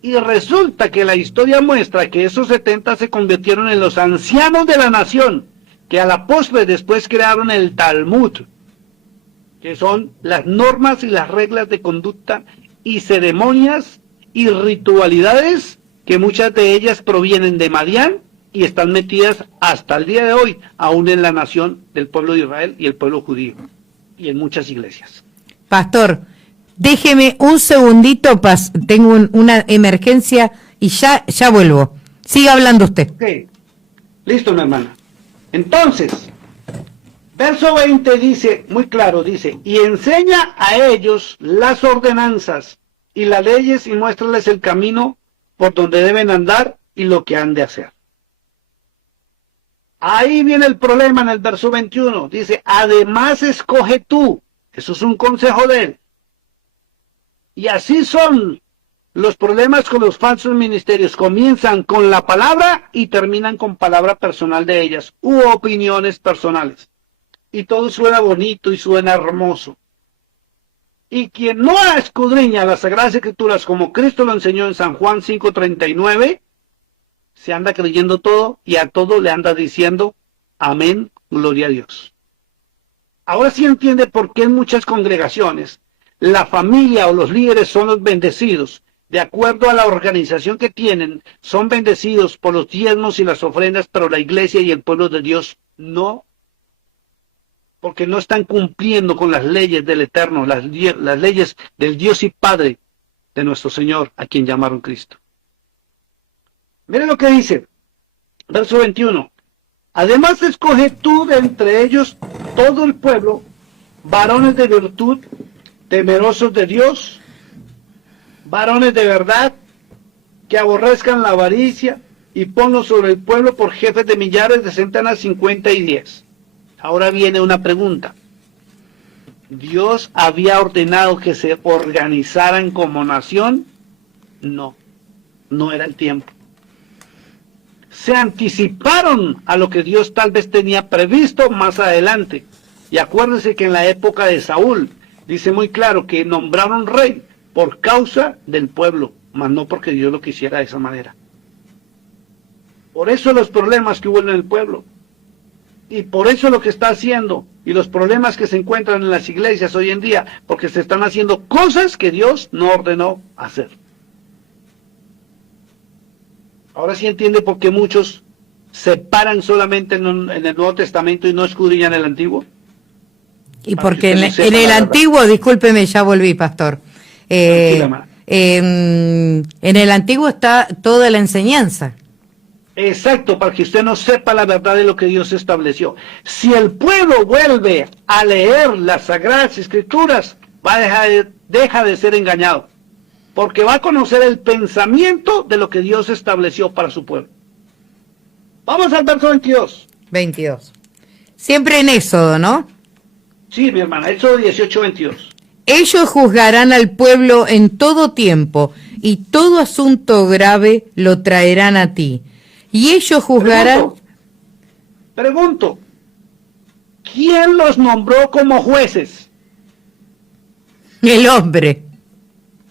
Y resulta que la historia muestra que esos 70 se convirtieron en los ancianos de la nación, que a la postre después crearon el Talmud, que son las normas y las reglas de conducta y ceremonias y ritualidades que muchas de ellas provienen de Madián y están metidas hasta el día de hoy, aún en la nación del pueblo de Israel y el pueblo judío, y en muchas iglesias. Pastor, déjeme un segundito, tengo una emergencia y ya vuelvo. Siga hablando usted. Ok, listo, mi hermana. Entonces, verso 20 dice, muy claro, dice, y enseña a ellos las ordenanzas y las leyes y muéstrales el camino por donde deben andar y lo que han de hacer. Ahí viene el problema en el verso 21. Dice, además escoge tú. Eso es un consejo de él. Y así son los problemas con los falsos ministerios. Comienzan con la palabra y terminan con palabra personal de ellas, u opiniones personales. Y todo suena bonito y suena hermoso. Y quien no escudriña las Sagradas Escrituras como Cristo lo enseñó en San Juan 5:39, se anda creyendo todo y a todo le anda diciendo amén, gloria a Dios. Ahora sí entiende por qué en muchas congregaciones la familia o los líderes son los bendecidos. De acuerdo a la organización que tienen, son bendecidos por los diezmos y las ofrendas, pero la iglesia y el pueblo de Dios no, porque no están cumpliendo con las leyes del Eterno, las leyes del Dios y Padre de nuestro Señor, a quien llamaron Cristo. Miren lo que dice, verso 21. Además escoge tú de entre ellos todo el pueblo, varones de virtud, temerosos de Dios, varones de verdad, que aborrezcan la avaricia, y ponlos sobre el pueblo por jefes de millares, de centenas, 50 y 10. Ahora viene una pregunta. ¿Dios había ordenado que se organizaran como nación? No, no era el tiempo. Se anticiparon a lo que Dios tal vez tenía previsto más adelante. Y acuérdense que en la época de Saúl, dice muy claro que nombraron rey por causa del pueblo, mas no porque Dios lo quisiera de esa manera. Por eso los problemas que hubo en el pueblo. Y por eso lo que está haciendo, y los problemas que se encuentran en las iglesias hoy en día, porque se están haciendo cosas que Dios no ordenó hacer. Ahora sí entiende por qué muchos se paran solamente en el Nuevo Testamento y no escudriñan el Antiguo. Y porque en el Antiguo, discúlpeme, ya volví, pastor. En el Antiguo está toda la enseñanza. Exacto, para que usted no sepa la verdad de lo que Dios estableció. Si el pueblo vuelve a leer las Sagradas Escrituras, deja de ser engañado, porque va a conocer el pensamiento de lo que Dios estableció para su pueblo. Vamos al verso 22. 22. Siempre en Éxodo, ¿no? Sí, mi hermana, Éxodo 18:22. Ellos juzgarán al pueblo en todo tiempo, y todo asunto grave lo traerán a ti. Y ellos juzgarán... Pregunto, ¿quién los nombró como jueces? El hombre.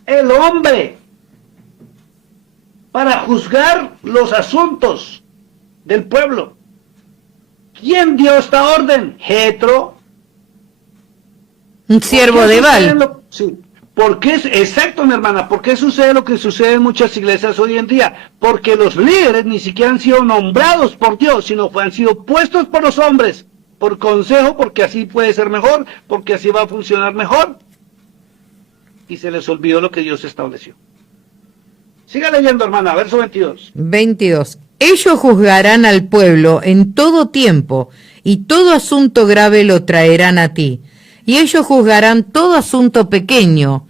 El hombre. Para juzgar los asuntos del pueblo. ¿Quién dio esta orden? Jetro. Un siervo de Baal. Sí. ¿Por qué? Exacto, mi hermana. ¿Por qué sucede lo que sucede en muchas iglesias hoy en día? Porque los líderes ni siquiera han sido nombrados por Dios, sino que han sido puestos por los hombres, por consejo, porque así puede ser mejor, porque así va a funcionar mejor. Y se les olvidó lo que Dios estableció. Siga leyendo, hermana, verso 22. 22. Ellos juzgarán al pueblo en todo tiempo, y todo asunto grave lo traerán a ti. Y ellos juzgarán todo asunto pequeño.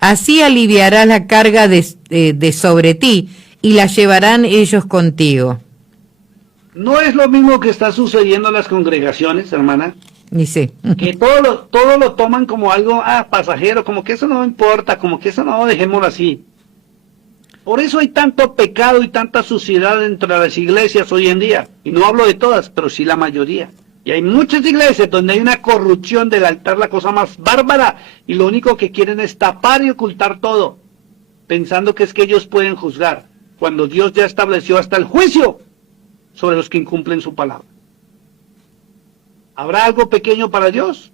Así aliviarás la carga de sobre ti, y la llevarán ellos contigo. No es lo mismo que está sucediendo en las congregaciones, hermana, Ni sé. que todo lo toman como algo pasajero, como que eso no importa, como que eso no, dejémoslo así. Por eso hay tanto pecado y tanta suciedad dentro de las iglesias hoy en día. Y no hablo de todas, pero sí la mayoría. Y hay muchas iglesias donde hay una corrupción del altar, la cosa más bárbara, y lo único que quieren es tapar y ocultar todo, pensando que es que ellos pueden juzgar, cuando Dios ya estableció hasta el juicio sobre los que incumplen su palabra. ¿Habrá algo pequeño para Dios?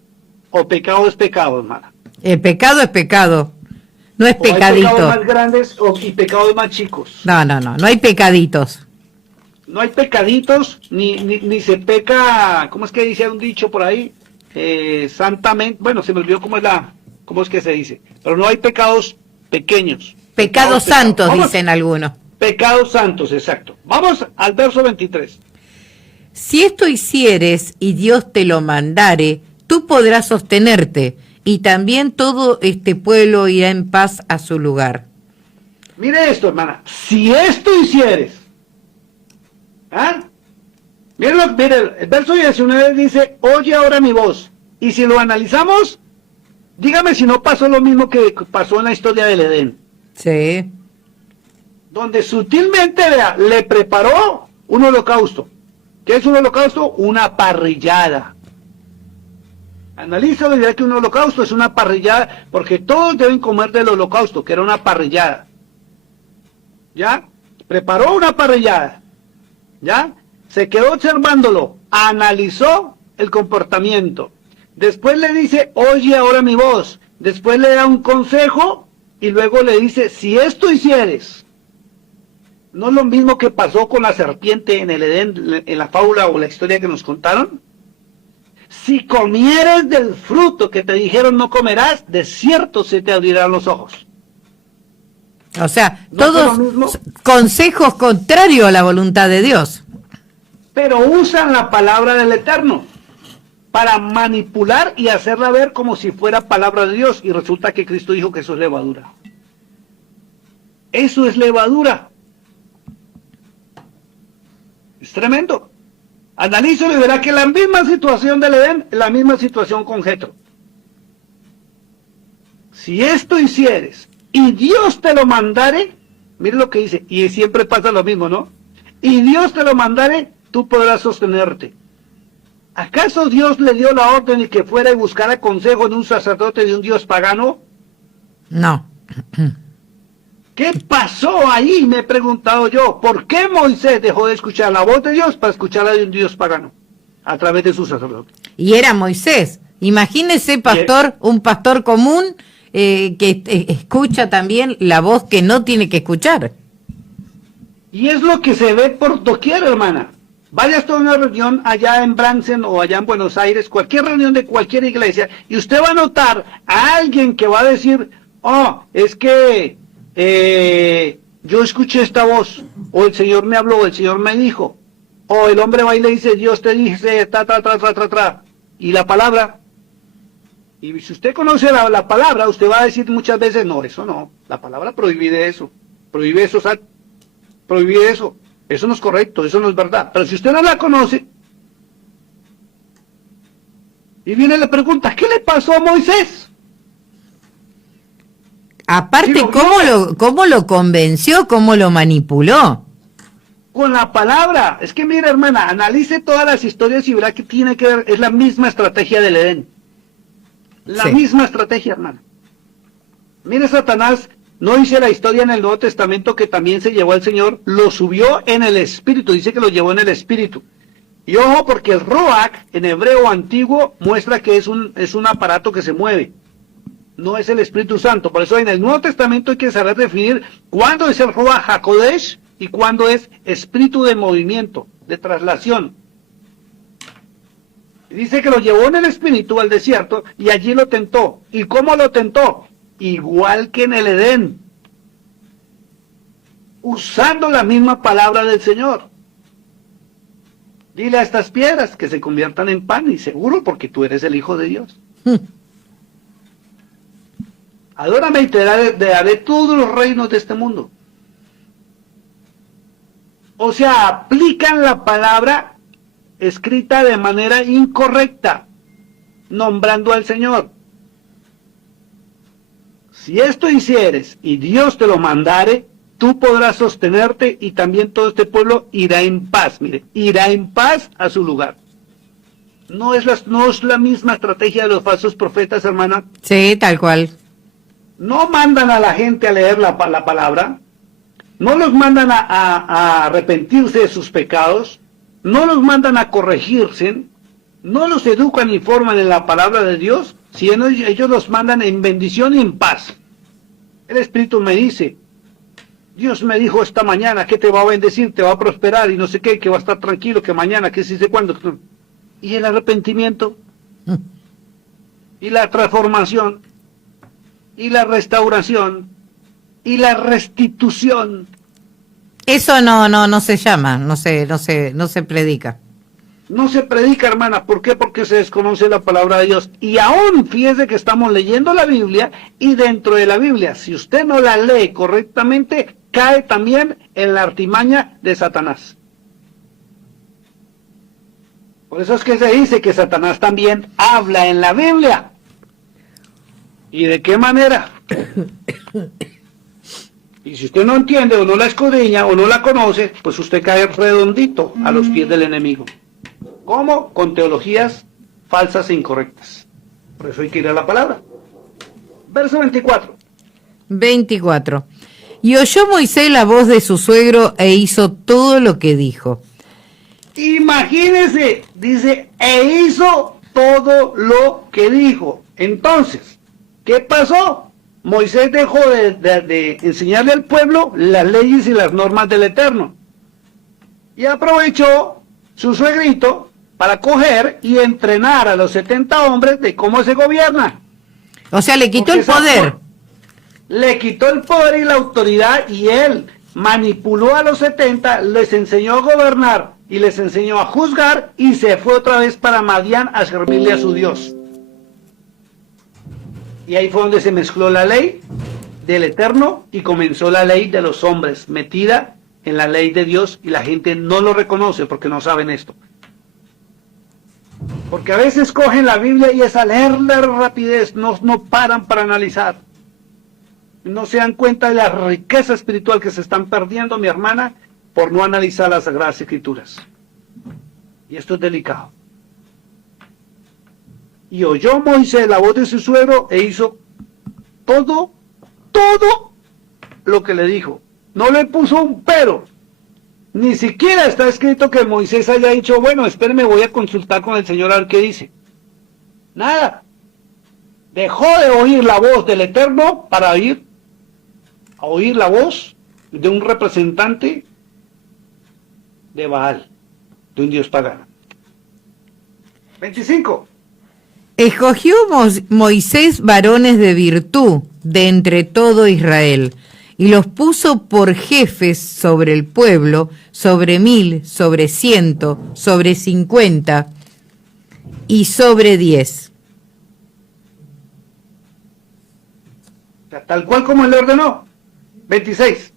¿O pecado es pecado, hermana? El pecado es pecado. No es ¿O hay pecadito. pecados más grandes y pecados más chicos? No, no, no. No hay pecaditos. No hay pecaditos, ni se peca, ¿cómo es que dice un dicho por ahí? Santamente, bueno, se me olvidó cómo es que se dice, pero no hay pecados pequeños. Pecados santos, Vamos, dicen algunos. pecados santos, exacto. Vamos al verso 23. Si esto hicieres y Dios te lo mandare, tú podrás sostenerte, y también todo este pueblo irá en paz a su lugar. Mire esto, hermana, si esto hicieres, ¿ah? Mire, el verso 19 dice, oye ahora mi voz. Y si lo analizamos, dígame si no pasó lo mismo que pasó en la historia del Edén. Sí. Donde sutilmente, vea, le preparó un holocausto. ¿Qué es un holocausto? Una parrillada. Analízalo y dirá que un holocausto es una parrillada, porque todos deben comer del holocausto, que era una parrillada. ¿Ya? Preparó una parrillada. ¿Ya? Se quedó observándolo, analizó el comportamiento. Después le dice, oye ahora mi voz. Después le da un consejo y luego le dice, si esto hicieres. ¿No es lo mismo que pasó con la serpiente en el Edén, en la fábula o la historia que nos contaron? Si comieres del fruto que te dijeron no comerás, de cierto se te abrirán los ojos. O sea, ¿No es todos lo mismo? consejos contrarios a la voluntad de Dios. Pero usan la palabra del Eterno para manipular y hacerla ver como si fuera palabra de Dios, y resulta que Cristo dijo que eso es levadura. Eso es levadura. Es tremendo. Analízalo y verá que la misma situación del Edén es la misma situación con Jetro. Si esto hicieres y Dios te lo mandare, mire lo que dice, y siempre pasa lo mismo, ¿no? Y Dios te lo mandare, tú podrás sostenerte. ¿Acaso Dios le dio la orden de que fuera y buscara consejo en un sacerdote de un dios pagano? No. ¿Qué pasó ahí? Me he preguntado yo. ¿Por qué Moisés dejó de escuchar la voz de Dios para escuchar la de un dios pagano? A través de su sacerdote. Y era Moisés. Imagínese, pastor, un pastor común que escucha también la voz que no tiene que escuchar. Y es lo que se ve por doquier, hermana. Vaya hasta una reunión allá en Bransen o allá en Buenos Aires, cualquier reunión de cualquier iglesia, y usted va a notar a alguien que va a decir, oh, es que yo escuché esta voz, o el Señor me habló, o el Señor me dijo, o el hombre va y le dice, Dios te dice, tra, y la palabra, y si usted conoce la palabra, usted va a decir muchas veces, no, eso no, la palabra prohíbe eso, prohíbe eso no es correcto, eso no es verdad, pero si usted no la conoce, y viene y le pregunta, ¿qué le pasó a Moisés? Aparte, Sí, ¿cómo lo convenció? ¿Cómo lo manipuló? Con la palabra. Es que mira, hermana, analice todas las historias y verá que tiene que ver, es la misma estrategia del Edén. La misma estrategia, hermana. Mire, Satanás no dice la historia en el Nuevo Testamento que también se llevó al Señor, lo subió en el Espíritu, dice que lo llevó en el Espíritu. Y ojo, porque el Ruach, en hebreo antiguo, muestra que es un aparato que se mueve. No es el Espíritu Santo. Por eso en el Nuevo Testamento hay que saber definir cuándo es el Ruach HaKodesh y cuándo es espíritu de movimiento, de traslación. Dice que lo llevó en el espíritu al desierto y allí lo tentó. ¿Y cómo lo tentó? Igual que en el Edén. Usando la misma palabra del Señor. Dile a estas piedras que se conviertan en pan, y seguro porque tú eres el Hijo de Dios. Adórame y te daré todos los reinos de este mundo. O sea, aplican la palabra escrita de manera incorrecta, nombrando al Señor. Si esto hicieres y Dios te lo mandare, tú podrás sostenerte y también todo este pueblo irá en paz. Mire, irá en paz a su lugar. No es la misma estrategia de los falsos profetas, hermana. Sí, tal cual. No mandan a la gente a leer la palabra, no los mandan a arrepentirse de sus pecados, no los mandan a corregirse, no los educan y forman en la palabra de Dios, sino ellos los mandan en bendición y en paz. El Espíritu me dice, Dios me dijo esta mañana que te va a bendecir, te va a prosperar y no sé qué, que va a estar tranquilo, que mañana, que sí sé cuándo. Y el arrepentimiento, y la transformación, y la restauración, y la restitución. Eso no se llama, no se predica. No se predica, hermana. ¿Por qué? Porque se desconoce la palabra de Dios. Y aún, fíjese que estamos leyendo la Biblia, y dentro de la Biblia, si usted no la lee correctamente, cae también en la artimaña de Satanás. Por eso es que se dice que Satanás también habla en la Biblia. ¿Y de qué manera? Y si usted no entiende, o no la escudriña, o no la conoce, pues usted cae redondito a los pies del enemigo. ¿Cómo? Con teologías falsas e incorrectas. Por eso hay que ir a la palabra. Verso 24. 24. Y oyó Moisés la voz de su suegro e hizo todo lo que dijo. Imagínese, dice, e hizo todo lo que dijo. Entonces, ¿qué pasó? Moisés dejó de enseñarle al pueblo las leyes y las normas del Eterno. Y aprovechó su suegrito para coger y entrenar a los 70 hombres de cómo se gobierna. O sea, le quitó el poder. Le quitó el poder y la autoridad, y él manipuló a los 70, les enseñó a gobernar y les enseñó a juzgar, y se fue otra vez para Madián a servirle a su Dios. Y ahí fue donde se mezcló la ley del Eterno y comenzó la ley de los hombres, metida en la ley de Dios, y la gente no lo reconoce porque no saben esto. Porque a veces cogen la Biblia y es a leerla rapidez, no paran para analizar. No se dan cuenta de la riqueza espiritual que se están perdiendo, mi hermana, por no analizar las Sagradas Escrituras. Y esto es delicado. Y oyó Moisés la voz de su suegro e hizo todo lo que le dijo. No le puso un pero. Ni siquiera está escrito que Moisés haya dicho, bueno, espéreme, voy a consultar con el Señor a ver qué dice. Nada. Dejó de oír la voz del Eterno para ir a oír la voz de un representante de Baal, de un dios pagano. 25. Escogió Moisés varones de virtud de entre todo Israel, y los puso por jefes sobre el pueblo, sobre 1000, sobre 100, sobre 50 y sobre 10. O sea, tal cual como él le ordenó. 26.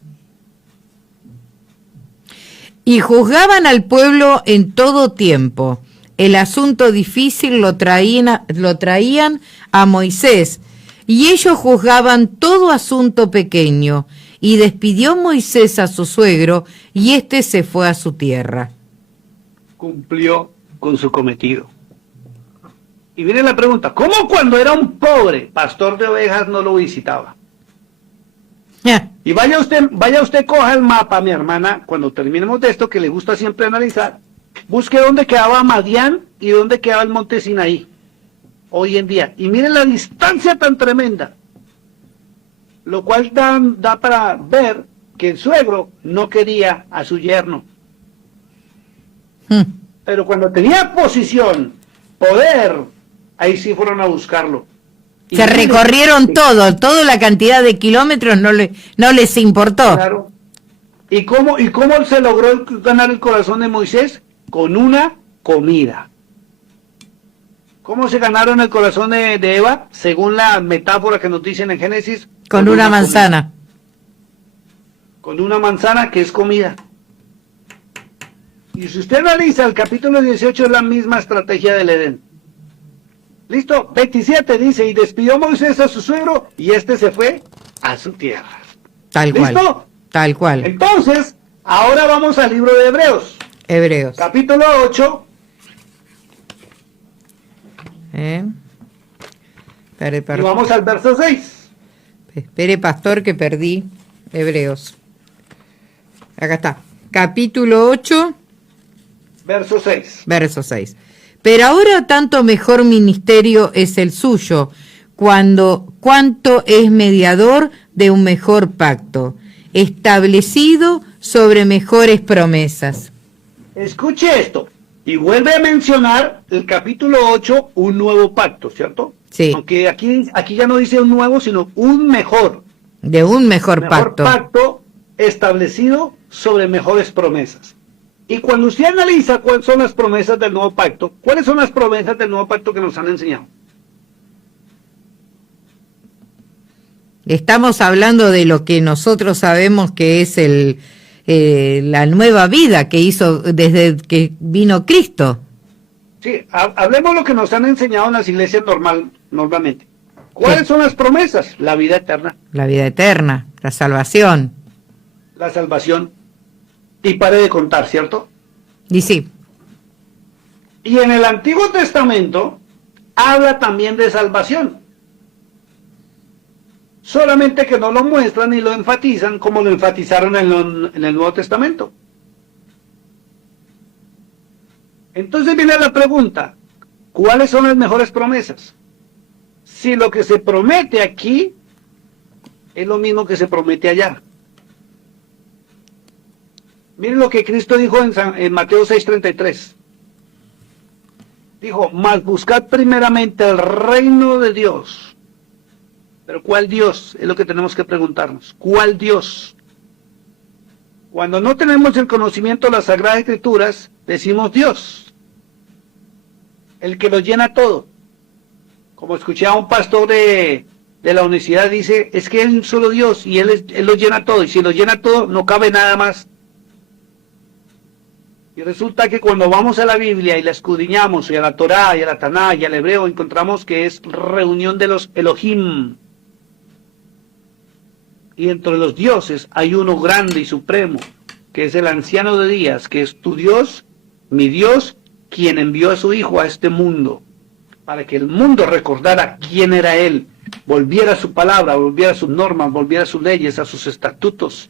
Y juzgaban al pueblo en todo tiempo. El asunto difícil lo traían a Moisés, y ellos juzgaban todo asunto pequeño. Y despidió Moisés a su suegro, y éste se fue a su tierra. Cumplió con su cometido. Y viene la pregunta, ¿cómo cuando era un pobre pastor de ovejas no lo visitaba? Y vaya usted, coja el mapa, mi hermana, cuando terminemos de esto, que le gusta siempre analizar, busque dónde quedaba Madián y dónde quedaba el monte Sinaí, hoy en día. Y miren la distancia tan tremenda, lo cual da para ver que el suegro no quería a su yerno. Pero cuando tenía posición, poder, ahí sí fueron a buscarlo. Se recorrieron toda la cantidad de kilómetros no les importó. Claro. ¿Y cómo se logró ganar el corazón de Moisés? Con una comida. ¿Cómo se ganaron el corazón de Eva? Según la metáfora que nos dicen en Génesis. Con una manzana. Comida. Con una manzana que es comida. Y si usted analiza el capítulo 18 es la misma estrategia del Edén. Listo, 27 dice, y despidió Moisés a su suegro y este se fue a su tierra. Tal cual. ¿Listo? Tal cual. Entonces, ahora vamos al libro de Hebreos. Hebreos. Capítulo 8. Y vamos al verso 6. Espere, pastor, que perdí Hebreos. Acá está. Capítulo 8. Verso 6. Verso 6. Pero ahora tanto mejor ministerio es el suyo, cuanto es mediador de un mejor pacto, establecido sobre mejores promesas. Escuche esto, y vuelve a mencionar el capítulo 8, un nuevo pacto, ¿cierto? Sí. Aunque aquí ya no dice un nuevo, sino un mejor. De un mejor pacto. Pacto establecido sobre mejores promesas. Y cuando usted analiza cuáles son las promesas del nuevo pacto, ¿cuáles son las promesas del nuevo pacto que nos han enseñado? Estamos hablando de lo que nosotros sabemos que es la nueva vida que hizo desde que vino Cristo. Sí, hablemos lo que nos han enseñado en las iglesias normalmente. ¿Cuáles son las promesas? La vida eterna. La vida eterna, la salvación. La salvación. Y pare de contar, ¿cierto? Y sí. Y en el Antiguo Testamento habla también de salvación. Solamente que no lo muestran y lo enfatizan como lo enfatizaron en el Nuevo Testamento. Entonces viene la pregunta, ¿cuáles son las mejores promesas? Si lo que se promete aquí es lo mismo que se promete allá. Miren lo que Cristo dijo en Mateo 6:33. Dijo, mas buscad primeramente el reino de Dios. Pero ¿cuál Dios? Es lo que tenemos que preguntarnos. ¿Cuál Dios? Cuando no tenemos el conocimiento de las Sagradas Escrituras, decimos Dios. El que lo llena todo. Como escuché a un pastor de la universidad, dice, es que es un solo Dios y él lo llena todo. Y si lo llena todo, no cabe nada más. Y resulta que cuando vamos a la Biblia y la escudriñamos, y a la Torá, y a la Taná, y al hebreo, encontramos que es reunión de los Elohim. Y entre los dioses hay uno grande y supremo, que es el anciano de días, que es tu Dios, mi Dios, quien envió a su Hijo a este mundo, para que el mundo recordara quién era Él, volviera a su palabra, volviera a sus normas, volviera a sus leyes, a sus estatutos,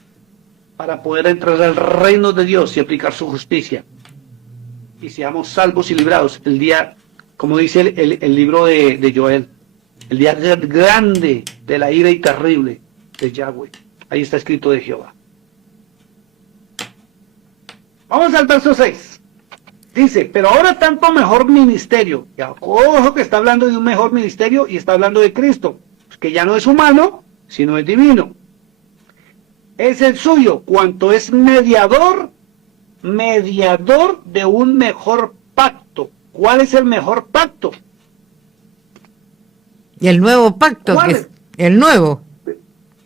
para poder entrar al reino de Dios y aplicar su justicia. Y seamos salvos y librados el día, como dice el libro de Joel, el día grande de la ira y terrible de Yahweh. Ahí está escrito de Jehová. Vamos al verso 6. Dice, pero ahora tanto mejor ministerio. Ya, ojo que está hablando de un mejor ministerio y está hablando de Cristo, que ya no es humano, sino es divino. Es el suyo, cuanto es mediador de un mejor pacto. ¿Cuál es el mejor pacto? Y el nuevo pacto, que es el nuevo.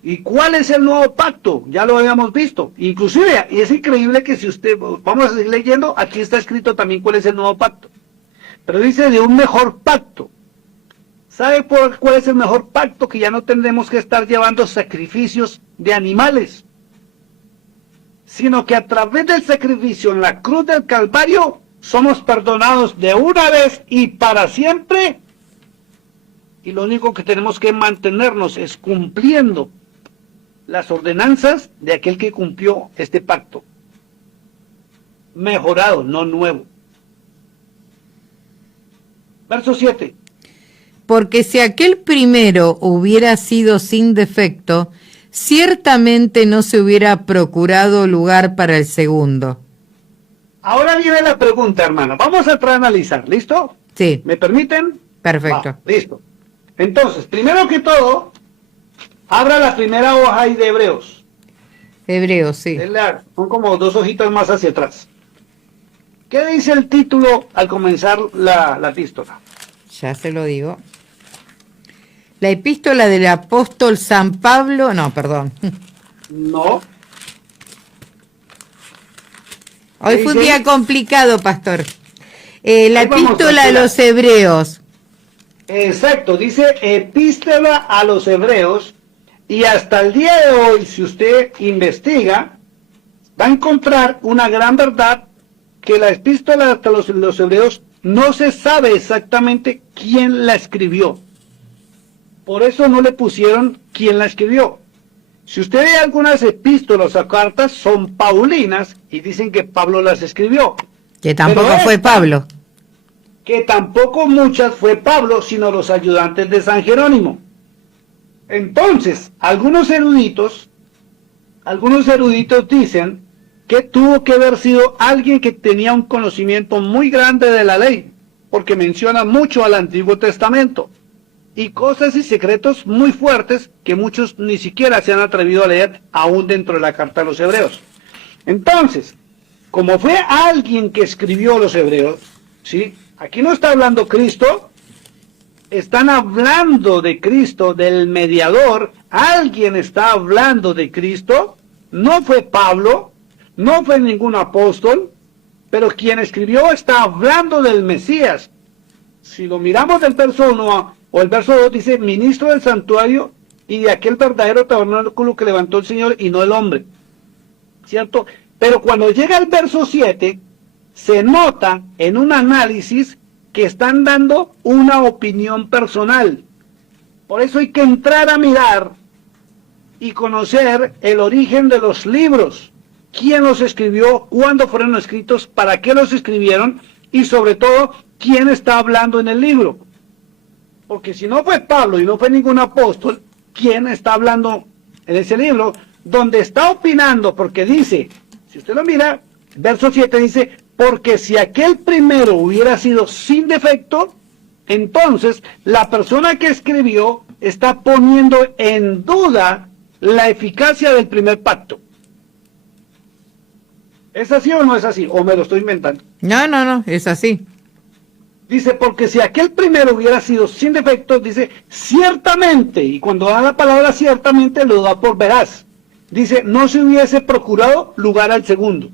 ¿Y cuál es el nuevo pacto? Ya lo habíamos visto. Inclusive, y es increíble que si usted, vamos a seguir leyendo, aquí está escrito también cuál es el nuevo pacto. Pero dice de un mejor pacto. ¿Sabe cuál es el mejor pacto? Que ya no tendremos que estar llevando sacrificios de animales, sino que a través del sacrificio en la cruz del Calvario somos perdonados de una vez y para siempre, y lo único que tenemos que mantenernos es cumpliendo las ordenanzas de aquel que cumplió este pacto, mejorado, no nuevo. Verso 7. Porque si aquel primero hubiera sido sin defecto, ciertamente no se hubiera procurado lugar para el segundo. Ahora viene la pregunta, hermano. Vamos a entrar a analizar, ¿listo? Sí. ¿Me permiten? Perfecto. Va, listo. Entonces, primero que todo, abra la primera hoja ahí de Hebreos. Hebreos, sí. Son como 2 hojitas más hacia atrás. ¿Qué dice el título al comenzar la epístola? Ya se lo digo. La epístola del apóstol San Pablo, no, perdón. No. Hoy fue un Dice, día complicado, pastor. La ahí vamos, epístola a tranquila. los hebreos. Exacto, dice epístola a los hebreos, y hasta el día de hoy, si usted investiga, va a encontrar una gran verdad, que la epístola a los hebreos no se sabe exactamente quién la escribió. Por eso no le pusieron quién la escribió. Si usted ve algunas epístolas o cartas, son paulinas y dicen que Pablo las escribió. Que tampoco Pero fue esta, Pablo. que tampoco muchas fue Pablo, sino los ayudantes de San Jerónimo. Entonces, algunos eruditos dicen que tuvo que haber sido alguien que tenía un conocimiento muy grande de la ley, porque menciona mucho al Antiguo Testamento, y cosas y secretos muy fuertes que muchos ni siquiera se han atrevido a leer aún dentro de la carta de los hebreos. Entonces, como fue alguien que escribió los hebreos, ¿sí? Aquí no está hablando Cristo, están hablando de Cristo, del mediador, alguien está hablando de Cristo, no fue Pablo, no fue ningún apóstol, pero quien escribió está hablando del Mesías. Si lo miramos del verso 1 o el verso 2, dice, ministro del santuario y de aquel verdadero tabernáculo que levantó el Señor y no el hombre, ¿cierto? Pero cuando llega el verso 7, se nota en un análisis que están dando una opinión personal. Por eso hay que entrar a mirar y conocer el origen de los libros, quién los escribió, cuándo fueron escritos, para qué los escribieron y sobre todo quién está hablando en el libro. Porque si no fue Pablo y no fue ningún apóstol, ¿quién está hablando en ese libro? Donde está opinando, porque dice, si usted lo mira, verso 7 dice, porque si aquel primero hubiera sido sin defecto, entonces la persona que escribió está poniendo en duda la eficacia del primer pacto. ¿Es así o no es así? ¿O me lo estoy inventando? No, es así. Dice, porque si aquel primero hubiera sido sin defecto, dice, ciertamente, y cuando da la palabra ciertamente, lo da por veraz. Dice, no se hubiese procurado lugar al segundo.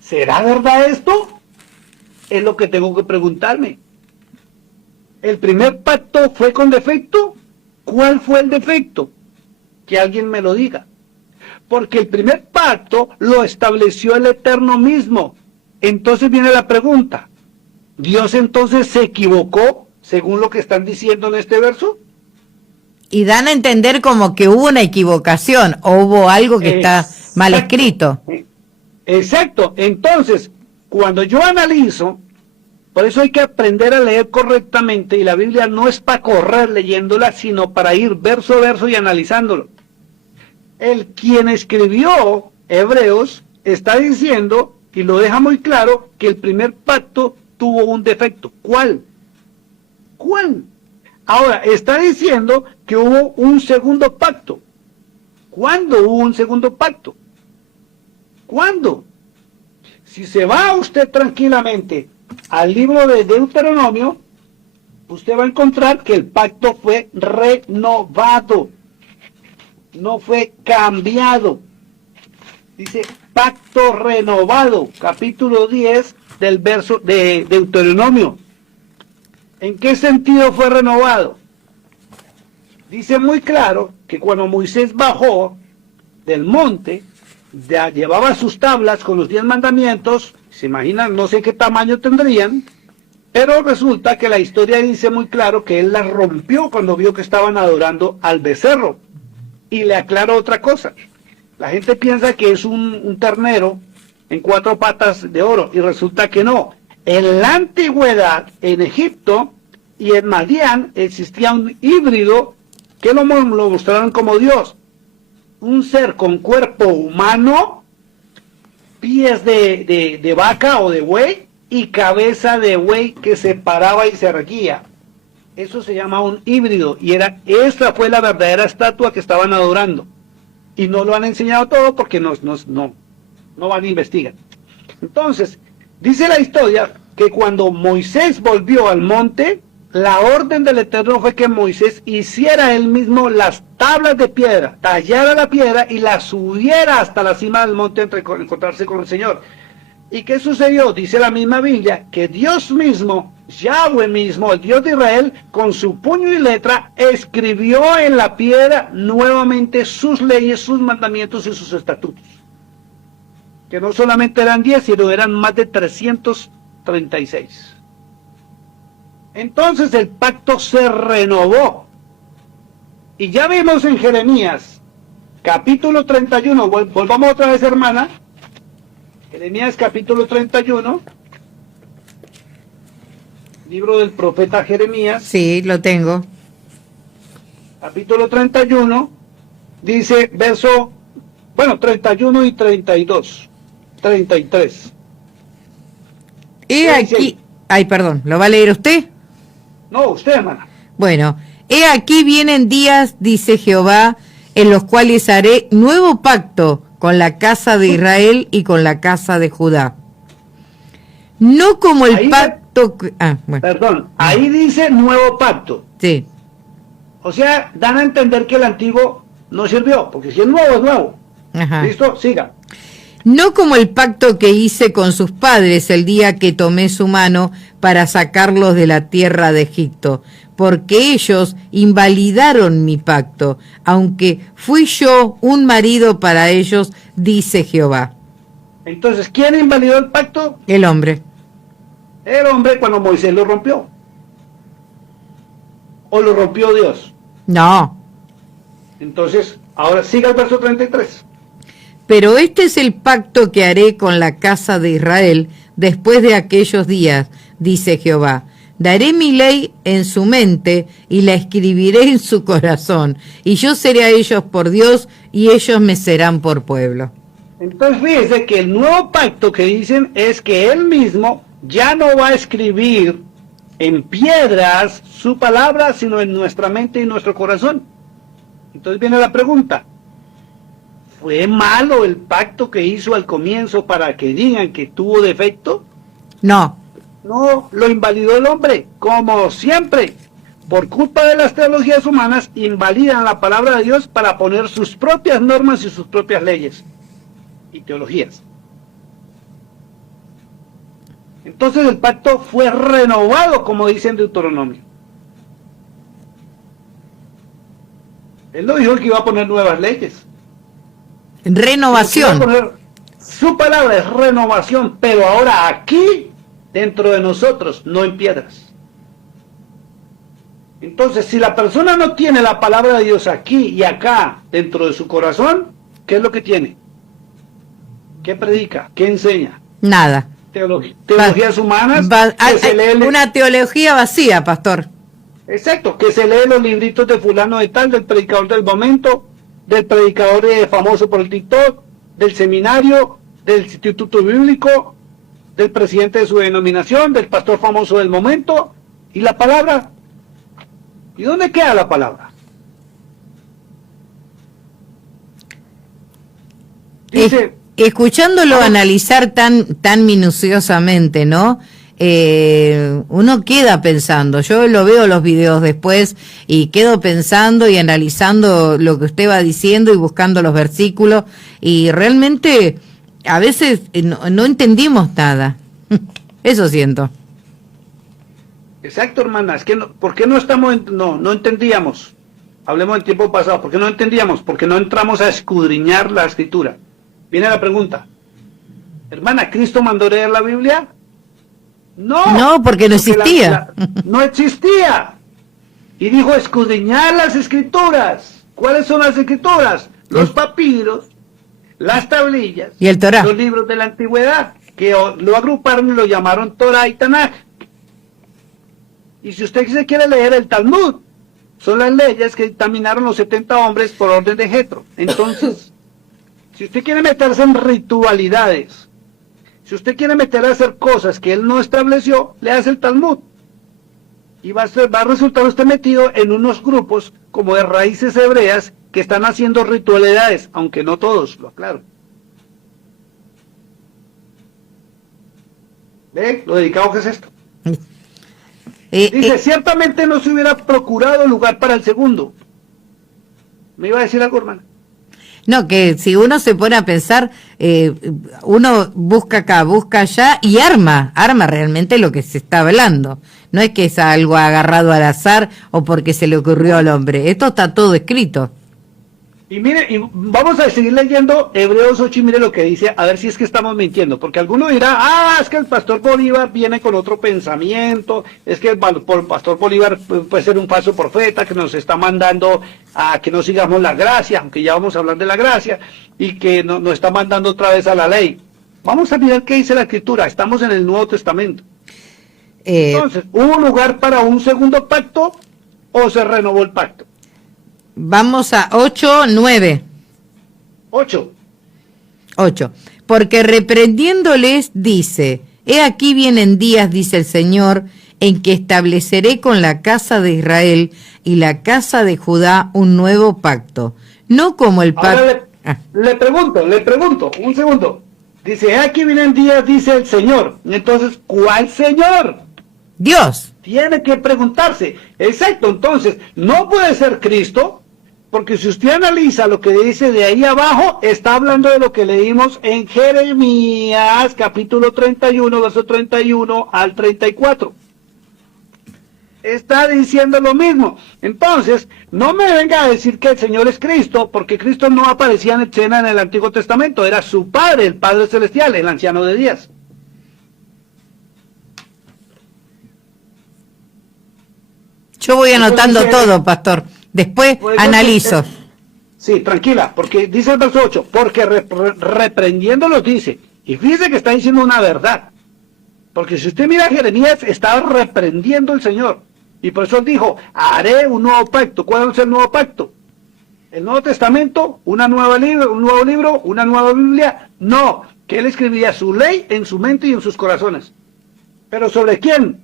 ¿Será verdad esto? Es lo que tengo que preguntarme. ¿El primer pacto fue con defecto? ¿Cuál fue el defecto? Que alguien me lo diga. Porque el primer pacto lo estableció el Eterno mismo. Entonces viene la pregunta, ¿Dios entonces se equivocó según lo que están diciendo en este verso? Y dan a entender como que hubo una equivocación o hubo algo que está mal escrito. Exacto. Entonces, cuando yo analizo, por eso hay que aprender a leer correctamente, y la Biblia no es para correr leyéndola, sino para ir verso a verso y analizándolo. El quien escribió Hebreos está diciendo, y lo deja muy claro, que el primer pacto tuvo un defecto. ¿Cuál? ¿Cuál? Ahora, está diciendo que hubo un segundo pacto. ¿Cuándo hubo un segundo pacto? ¿Cuándo? Si se va usted tranquilamente al libro de Deuteronomio, usted va a encontrar que el pacto fue renovado, no fue cambiado. Dice pacto renovado, capítulo 10 del verso de Deuteronomio. ¿En qué sentido fue renovado? Dice muy claro que cuando Moisés bajó del monte, ya llevaba sus tablas con los 10 mandamientos, se imaginan, no sé qué tamaño tendrían, pero resulta que la historia dice muy claro que él las rompió cuando vio que estaban adorando al becerro. Y le aclaro otra cosa, la gente piensa que es un ternero en 4 patas de oro, y resulta que no. En la antigüedad, en Egipto y en Madián, existía un híbrido que lo mostraron como Dios. Un ser con cuerpo humano, pies de vaca o de buey y cabeza de buey que se paraba y se erguía. Eso se llama un híbrido, y esa fue la verdadera estatua que estaban adorando. Y no lo han enseñado todo porque no van a investigar. Entonces, dice la historia que cuando Moisés volvió al monte, la orden del Eterno fue que Moisés hiciera él mismo las tablas de piedra, tallara la piedra y la subiera hasta la cima del monte entre encontrarse con el Señor. ¿Y qué sucedió? Dice la misma Biblia que Dios mismo, Yahweh mismo, el Dios de Israel, con su puño y letra, escribió en la piedra nuevamente sus leyes, sus mandamientos y sus estatutos. Que no solamente eran 10, sino eran más de 336. Entonces el pacto se renovó. Y ya vimos en Jeremías, capítulo 31, volvamos otra vez, hermana. Jeremías capítulo 31, libro del profeta Jeremías. Sí, lo tengo. Capítulo 31, dice verso, 31 y 32, 33. He aquí, ay, perdón, ¿lo va a leer usted? No, usted, hermana. Bueno, he aquí vienen días, dice Jehová, en los cuales haré nuevo pacto con la casa de Israel y con la casa de Judá. No como el Ahí pacto... Perdón, ahí dice nuevo pacto. Sí. O sea, dan a entender que el antiguo no sirvió, porque si es nuevo, es nuevo. Ajá. ¿Listo? Siga. No como el pacto que hice con sus padres el día que tomé su mano para sacarlos de la tierra de Egipto, porque ellos invalidaron mi pacto, aunque fui yo un marido para ellos, dice Jehová. Entonces, ¿quién invalidó el pacto? El hombre. El hombre cuando Moisés lo rompió. ¿O lo rompió Dios? No. Entonces, ahora siga el verso 33. Pero este es el pacto que haré con la casa de Israel después de aquellos días, dice Jehová. Daré mi ley en su mente y la escribiré en su corazón, y yo seré a ellos por Dios y ellos me serán por pueblo. Entonces fíjese que el nuevo pacto que dicen es que él mismo ya no va a escribir en piedras su palabra, sino en nuestra mente y nuestro corazón. Entonces viene la pregunta, ¿fue malo el pacto que hizo al comienzo para que digan que tuvo defecto? No. No, lo invalidó el hombre, como siempre. Por culpa de las teologías humanas, invalidan la palabra de Dios para poner sus propias normas y sus propias leyes y teologías. Entonces el pacto fue renovado, como dice en Deuteronomio. Él no dijo que iba a poner nuevas leyes. Renovación. Su palabra es renovación, pero ahora aquí, dentro de nosotros, no en piedras. Entonces, si la persona no tiene la palabra de Dios aquí y acá, dentro de su corazón, ¿qué es lo que tiene? ¿Qué predica? ¿Qué enseña? Nada. Teologías humanas. Una teología vacía, pastor. Exacto, que se lee los libritos de fulano de tal, del predicador del momento, del predicador famoso por el TikTok, del seminario, del instituto bíblico, del presidente de su denominación, del pastor famoso del momento, y la palabra. ¿Y dónde queda la palabra? Dice, escuchándolo analizar tan minuciosamente, ¿no? Uno queda pensando, yo lo veo los videos después y quedo pensando y analizando lo que usted va diciendo y buscando los versículos y realmente a veces no entendimos nada. Eso siento. Exacto, hermana, es que ¿por qué no entendíamos? Hablemos del tiempo pasado, ¿por qué no entendíamos? Porque no entramos a escudriñar la escritura. Viene la pregunta, hermana, ¿Cristo mandó leer la Biblia? No, porque no existía. No existía. Y dijo escudriñar las escrituras. ¿Cuáles son las escrituras? Los papiros, las tablillas y el Torá. Los libros de la antigüedad, que lo agruparon y lo llamaron Torá y Tanaj. Y si usted se quiere leer el Talmud, son las leyes que dictaminaron los 70 hombres por orden de Jetro. Entonces, si usted quiere meterse en ritualidades, si usted quiere meter a hacer cosas que él no estableció, le hace el Talmud. Y va a resultar usted metido en unos grupos como de raíces hebreas que están haciendo ritualidades, aunque no todos, lo aclaro. ¿Ve? Lo delicado que es esto. Dice, ciertamente no se hubiera procurado lugar para el segundo. ¿Me iba a decir algo, hermano? No, que si uno se pone a pensar, uno busca acá, busca allá y arma realmente lo que se está hablando. No es que es algo agarrado al azar o porque se le ocurrió al hombre. Esto está todo escrito. Y mire, y vamos a seguir leyendo Hebreos 8 y mire lo que dice, a ver si es que estamos mintiendo, porque alguno dirá, es que el pastor Bolívar viene con otro pensamiento, es que el pastor Bolívar puede ser un falso profeta que nos está mandando a que no sigamos la gracia, aunque ya vamos a hablar de la gracia, y que nos está mandando otra vez a la ley. Vamos a mirar qué dice la Escritura, estamos en el Nuevo Testamento. Entonces, ¿hubo lugar para un segundo pacto o se renovó el pacto? Vamos a 8:9. 8. Porque reprendiéndoles dice, he aquí vienen días, dice el Señor, en que estableceré con la casa de Israel y la casa de Judá un nuevo pacto, no como el pacto... Le pregunto, un segundo. Dice, he aquí vienen días, dice el Señor. Entonces, ¿cuál Señor? Dios. Tiene que preguntarse. Exacto, entonces, no puede ser Cristo, porque si usted analiza lo que dice de ahí abajo, está hablando de lo que leímos en Jeremías, capítulo 31, verso 31 al 34. Está diciendo lo mismo. Entonces, no me venga a decir que el Señor es Cristo, porque Cristo no aparecía en escena en el Antiguo Testamento, era su Padre, el Padre Celestial, el Anciano de Días. Yo voy anotando todo, pastor. Después pues, analizo. Sí, tranquila, porque dice el verso 8, porque reprendiéndolos dice, y fíjese que está diciendo una verdad, porque si usted mira a Jeremías, está reprendiendo el Señor, y por eso él dijo, haré un nuevo pacto. ¿Cuál es el nuevo pacto? ¿El Nuevo Testamento? ¿Un nuevo libro? ¿Una nueva Biblia? No, que él escribiría su ley en su mente y en sus corazones. ¿Pero sobre quién?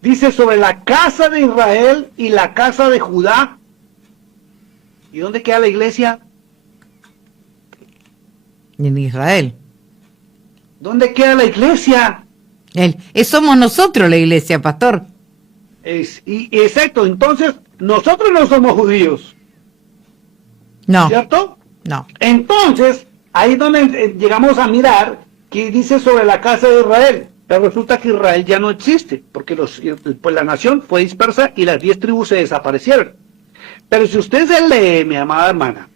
Dice sobre la casa de Israel y la casa de Judá. ¿Y dónde queda la iglesia? En Israel. ¿Dónde queda la iglesia? Somos nosotros la iglesia, pastor. Exacto, entonces nosotros no somos judíos. No. ¿Cierto? No. Entonces, ahí es donde llegamos a mirar que dice sobre la casa de Israel. Pero resulta que Israel ya no existe, porque pues la nación fue dispersa y las 10 tribus se desaparecieron. Pero si usted se lee, mi amada hermana,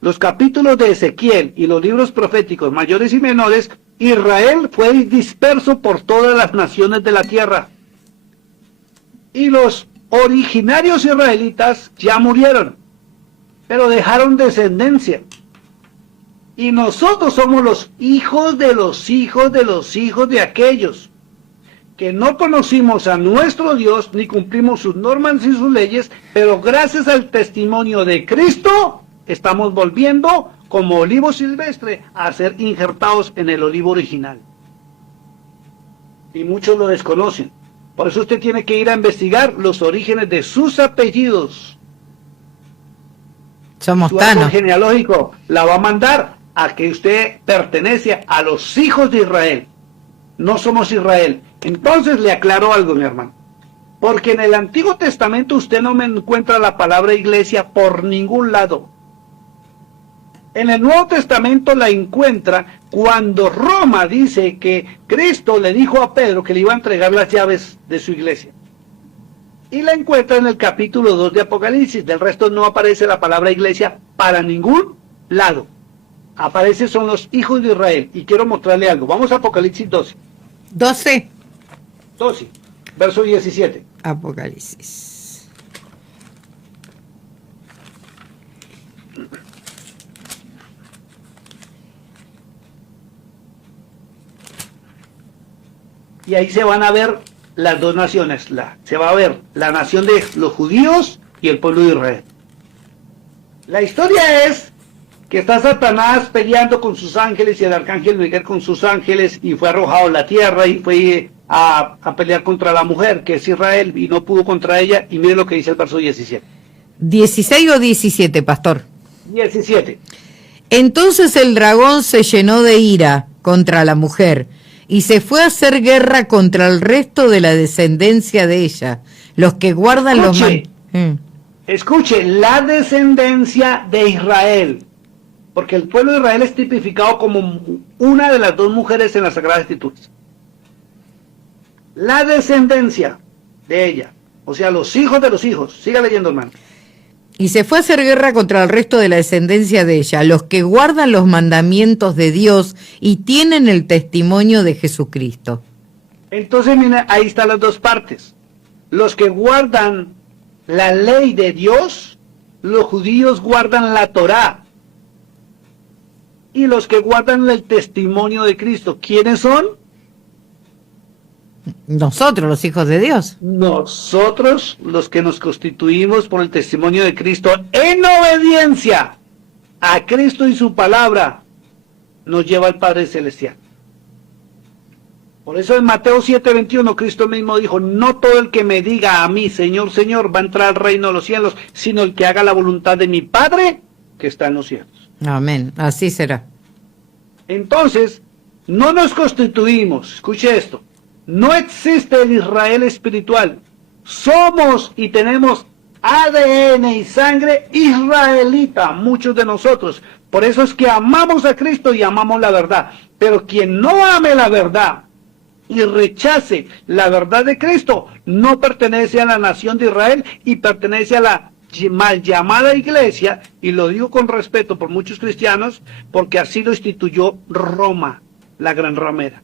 los capítulos de Ezequiel y los libros proféticos mayores y menores, Israel fue disperso por todas las naciones de la tierra. Y los originarios israelitas ya murieron, pero dejaron descendencia. Y nosotros somos los hijos de los hijos de los hijos de aquellos que no conocimos a nuestro Dios, ni cumplimos sus normas y sus leyes, pero gracias al testimonio de Cristo, estamos volviendo, como olivo silvestre, a ser injertados en el olivo original. Y muchos lo desconocen. Por eso usted tiene que ir a investigar los orígenes de sus apellidos. Somos Su tanos. árbol genealógico la va a mandar a que usted pertenece a los hijos de Israel. No somos Israel. Entonces le aclaro algo, mi hermano. Porque en el Antiguo Testamento usted no me encuentra la palabra iglesia por ningún lado. En el Nuevo Testamento la encuentra cuando Roma dice que Cristo le dijo a Pedro que le iba a entregar las llaves de su iglesia. Y la encuentra en el capítulo 2 de Apocalipsis. Del resto no aparece la palabra iglesia para ningún lado. Aparece son los hijos de Israel. Y quiero mostrarle algo. Vamos a Apocalipsis 12. 12. Verso 17. Apocalipsis. Y ahí se van a ver las dos naciones. Se va a ver la nación de los judíos y el pueblo de Israel. La historia es que está Satanás peleando con sus ángeles y el arcángel Miguel con sus ángeles y fue arrojado a la tierra y fue a pelear contra la mujer que es Israel y no pudo contra ella. Y mire lo que dice el verso 17. 16 o 17, pastor. 17. Entonces el dragón se llenó de ira contra la mujer y se fue a hacer guerra contra el resto de la descendencia de ella, los que guardan Escuche, la descendencia de Israel, porque el pueblo de Israel es tipificado como una de las dos mujeres en las Sagradas Escrituras. La descendencia de ella, o sea, los hijos de los hijos. Siga leyendo, hermano. Y se fue a hacer guerra contra el resto de la descendencia de ella, los que guardan los mandamientos de Dios y tienen el testimonio de Jesucristo. Entonces, mira, ahí están las dos partes. Los que guardan la ley de Dios, los judíos guardan la Torá. Y los que guardan el testimonio de Cristo, ¿quiénes son? Nosotros, los hijos de Dios. Nosotros, los que nos constituimos por el testimonio de Cristo en obediencia a Cristo y su palabra, nos lleva al Padre Celestial. Por eso en Mateo 7:21 Cristo mismo dijo, no todo el que me diga a mí, Señor, Señor, va a entrar al reino de los cielos, sino el que haga la voluntad de mi Padre que está en los cielos. Amén, así será. Entonces, no nos constituimos, escuche esto, no existe el Israel espiritual. Somos y tenemos ADN y sangre israelita, muchos de nosotros. Por eso es que amamos a Cristo y amamos la verdad. Pero quien no ame la verdad y rechace la verdad de Cristo, no pertenece a la nación de Israel y pertenece a la mal llamada iglesia, y lo digo con respeto por muchos cristianos, porque así lo instituyó Roma, la gran ramera.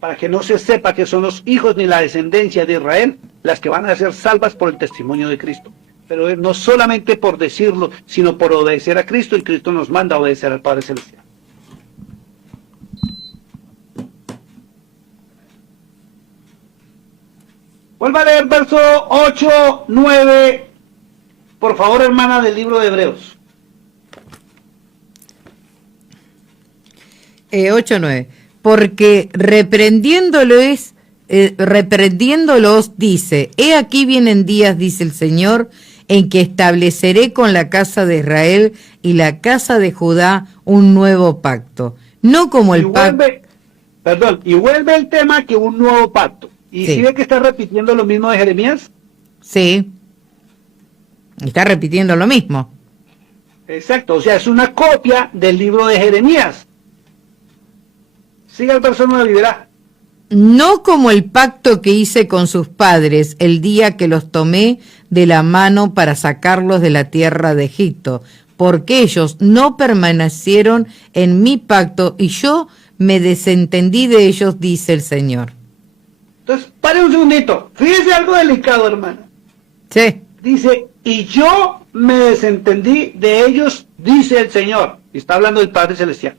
Para que no se sepa que son los hijos ni la descendencia de Israel las que van a ser salvas por el testimonio de Cristo. Pero no solamente por decirlo, sino por obedecer a Cristo, y Cristo nos manda a obedecer al Padre Celestial. Vuelva a leer verso 8, 9, por favor, hermana, del libro de Hebreos. 8:9. Porque reprendiéndolos dice, he aquí vienen días, dice el Señor, en que estableceré con la casa de Israel y la casa de Judá un nuevo pacto, no como el pacto. Y vuelve el tema que un nuevo pacto. ¿Y sí. si ve que está repitiendo lo mismo de Jeremías? Sí, está repitiendo lo mismo. Exacto, o sea, es una copia del libro de Jeremías. Siga el verso 9 y verá. No como el pacto que hice con sus padres el día que los tomé de la mano para sacarlos de la tierra de Egipto, porque ellos no permanecieron en mi pacto y yo me desentendí de ellos, dice el Señor. Entonces, pare un segundito. Fíjese algo delicado, hermano. Sí. Dice, y yo me desentendí de ellos, dice el Señor. Y está hablando del Padre Celestial.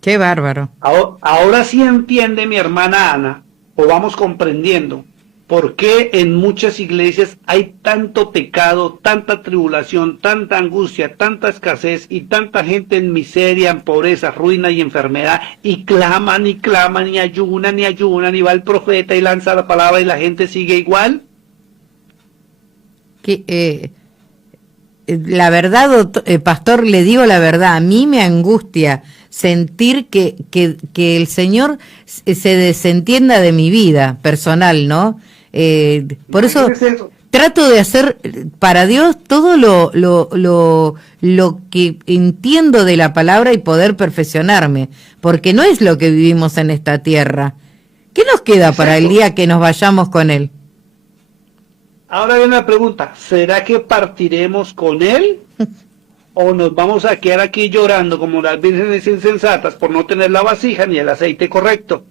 Qué bárbaro. Ahora sí entiende mi hermana Ana, o vamos comprendiendo, por qué en muchas iglesias hay tanto pecado, tanta tribulación, tanta angustia, tanta escasez y tanta gente en miseria, en pobreza, ruina y enfermedad, y claman y claman y ayunan, y va el profeta y lanza la palabra y la gente sigue igual. La verdad, pastor, le digo la verdad, a mí me angustia sentir que el Señor se desentienda de mi vida personal, ¿no? Por eso trato de hacer para Dios todo lo que entiendo de la palabra y poder perfeccionarme, porque no es lo que vivimos en esta tierra. ¿Qué nos queda para el día que nos vayamos con Él? Ahora viene una pregunta, ¿será que partiremos con Él? ¿O nos vamos a quedar aquí llorando como las vírgenes insensatas por no tener la vasija ni el aceite correcto?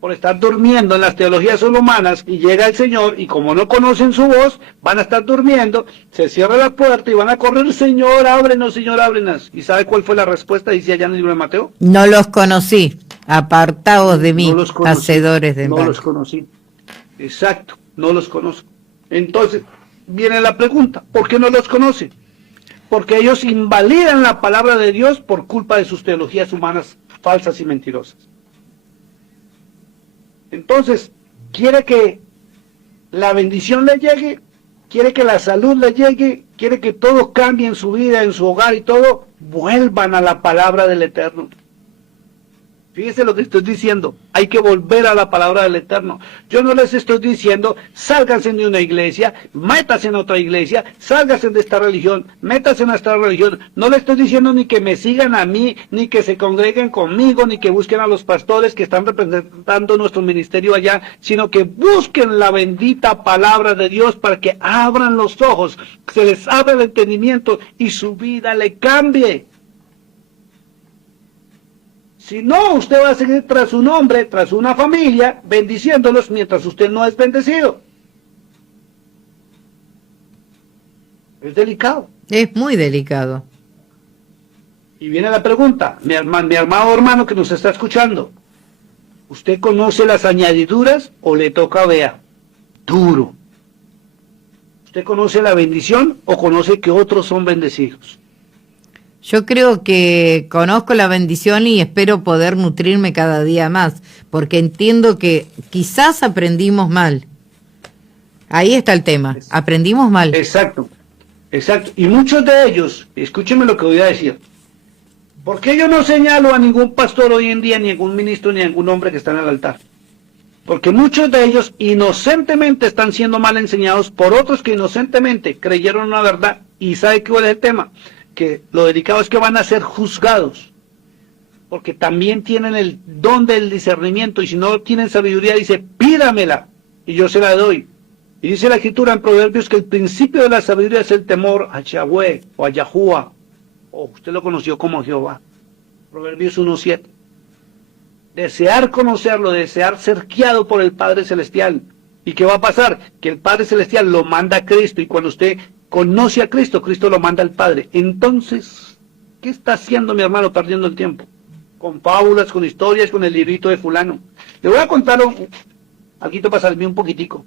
Por estar durmiendo en las teologías humanas, y llega el Señor y como no conocen su voz, van a estar durmiendo, se cierra la puerta y van a correr, Señor, ábrenos, Señor, ábrenos. ¿Y sabe cuál fue la respuesta? Dice allá en el libro de Mateo. No los conocí, apartados de mí, no hacedores de mal. No los conocí, exacto, no los conozco. Entonces, viene la pregunta, ¿por qué no los conoce? Porque ellos invalidan la palabra de Dios por culpa de sus teologías humanas falsas y mentirosas. Entonces, quiere que la bendición le llegue, quiere que la salud le llegue, quiere que todo cambie en su vida, en su hogar y todo, vuelvan a la palabra del Eterno. Fíjese lo que estoy diciendo. Hay que volver a la palabra del Eterno. Yo no les estoy diciendo, sálganse de una iglesia, métanse en otra iglesia, sálganse de esta religión, métanse en esta religión. No les estoy diciendo ni que me sigan a mí, ni que se congreguen conmigo, ni que busquen a los pastores que están representando nuestro ministerio allá, sino que busquen la bendita palabra de Dios para que abran los ojos, se les abra el entendimiento y su vida le cambie. Si no, usted va a seguir tras un hombre, tras una familia, bendiciéndolos mientras usted no es bendecido. Es delicado. Es muy delicado. Y viene la pregunta, mi amado hermano que nos está escuchando, ¿usted conoce las añadiduras o le toca vea? Duro. ¿Usted conoce la bendición o conoce que otros son bendecidos? Yo creo que conozco la bendición y espero poder nutrirme cada día más, porque entiendo que quizás aprendimos mal. Ahí está el tema, aprendimos mal. Exacto, exacto. Y muchos de ellos, escúcheme lo que voy a decir, porque yo no señalo a ningún pastor hoy en día, ni a ningún ministro, ni a ningún hombre que está en el altar. Porque muchos de ellos inocentemente están siendo mal enseñados por otros que inocentemente creyeron una verdad. ¿Y sabe cuál es el tema? Que lo delicado es que van a ser juzgados, porque también tienen el don del discernimiento, y si no tienen sabiduría, dice, pídamela, y yo se la doy. Y dice la Escritura en Proverbios que el principio de la sabiduría es el temor a Yahweh, o a Yahuwah, o usted lo conoció como Jehová. Proverbios 1:7. Desear conocerlo, desear ser guiado por el Padre Celestial. ¿Y qué va a pasar? Que el Padre Celestial lo manda a Cristo, y cuando usted conoce a Cristo, Cristo lo manda al Padre. Entonces, ¿qué está haciendo mi hermano perdiendo el tiempo? Con fábulas, con historias, con el librito de fulano. Le voy a contar algo para salirme un poquitico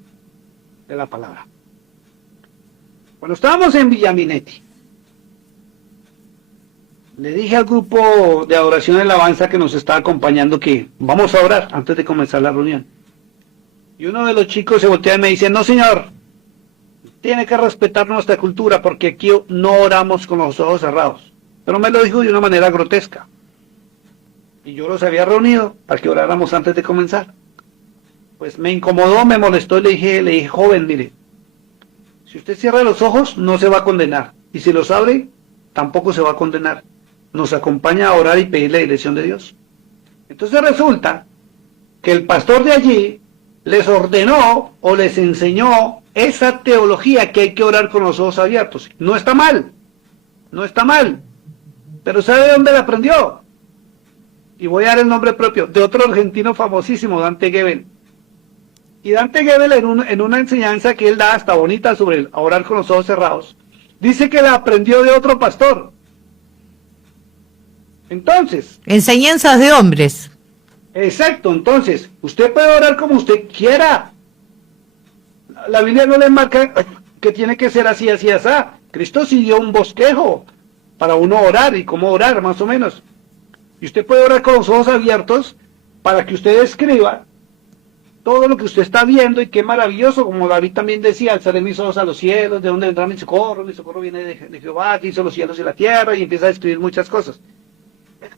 de la palabra. Cuando estábamos en Villaminetti, le dije al grupo de adoración y alabanza que nos está acompañando que vamos a orar antes de comenzar la reunión. Y uno de los chicos se voltea y me dice, no señor, tiene que respetar nuestra cultura porque aquí no oramos con los ojos cerrados. Pero me lo dijo de una manera grotesca. Y yo los había reunido para que oráramos antes de comenzar. Pues me incomodó, me molestó y le dije, joven, mire, si usted cierra los ojos no se va a condenar. Y si los abre, tampoco se va a condenar. Nos acompaña a orar y pedir la dirección de Dios. Entonces resulta que el pastor de allí les ordenó o les enseñó esa teología que hay que orar con los ojos abiertos. No está mal, no está mal, pero ¿sabe de dónde la aprendió? Y voy a dar el nombre propio, de otro argentino famosísimo, Dante Gebel. Y Dante Gebel en una enseñanza que él da hasta bonita sobre el orar con los ojos cerrados, dice que la aprendió de otro pastor. Entonces, enseñanzas de hombres. Exacto, entonces, usted puede orar como usted quiera. La Biblia no le marca que tiene que ser así, así, así. Cristo sí dio un bosquejo para uno orar y cómo orar, más o menos. Y usted puede orar con los ojos abiertos para que usted escriba todo lo que usted está viendo y qué maravilloso, como David también decía, alzaré mis ojos a los cielos, de dónde vendrá mi socorro viene de Jehová, que hizo los cielos y la tierra, y empieza a escribir muchas cosas.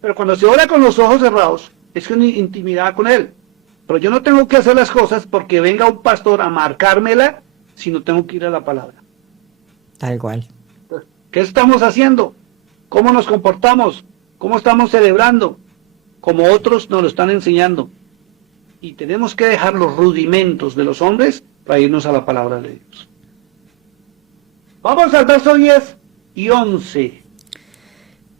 Pero cuando se ora con los ojos cerrados, es una intimidad con él. Pero yo no tengo que hacer las cosas porque venga un pastor a marcármela, sino tengo que ir a la palabra. Tal cual. ¿Qué estamos haciendo? ¿Cómo nos comportamos? ¿Cómo estamos celebrando? Como otros nos lo están enseñando. Y tenemos que dejar los rudimentos de los hombres para irnos a la palabra de Dios. Vamos al verso 10 y 11.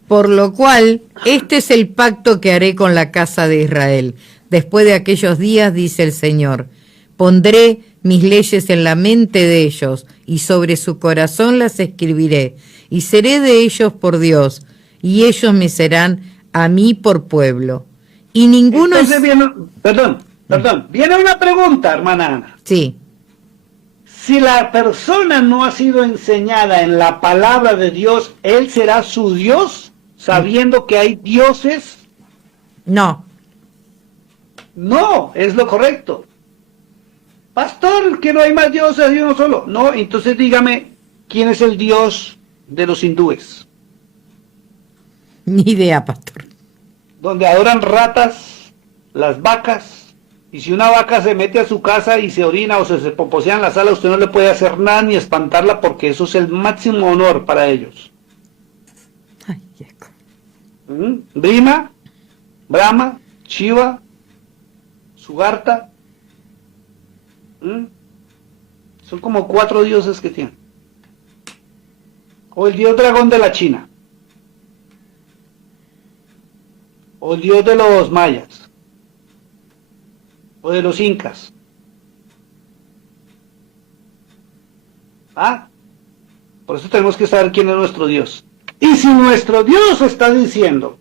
Por lo cual, este es el pacto que haré con la casa de Israel. Después de aquellos días, dice el Señor, pondré mis leyes en la mente de ellos, y sobre su corazón las escribiré, y seré de ellos por Dios, y ellos me serán a mí por pueblo. Y ninguno Entonces viene una pregunta, hermana Ana. Sí. Si la persona no ha sido enseñada en la palabra de Dios, ¿él será su Dios, sabiendo que hay dioses? No. No, es lo correcto. Pastor, que no hay más dioses, hay uno solo. No, entonces dígame, ¿quién es el Dios de los hindúes? Ni idea, pastor. Donde adoran ratas, las vacas, y si una vaca se mete a su casa y se orina o se poposea en la sala, usted no le puede hacer nada ni espantarla porque eso es el máximo honor para ellos. Ay, Brima, Brahma, Shiva, Sugarta, son como 4 dioses que tienen. O el dios dragón de la China, o el dios de los mayas, o de los incas. Por eso tenemos que saber quién es nuestro Dios. Y si nuestro Dios está diciendo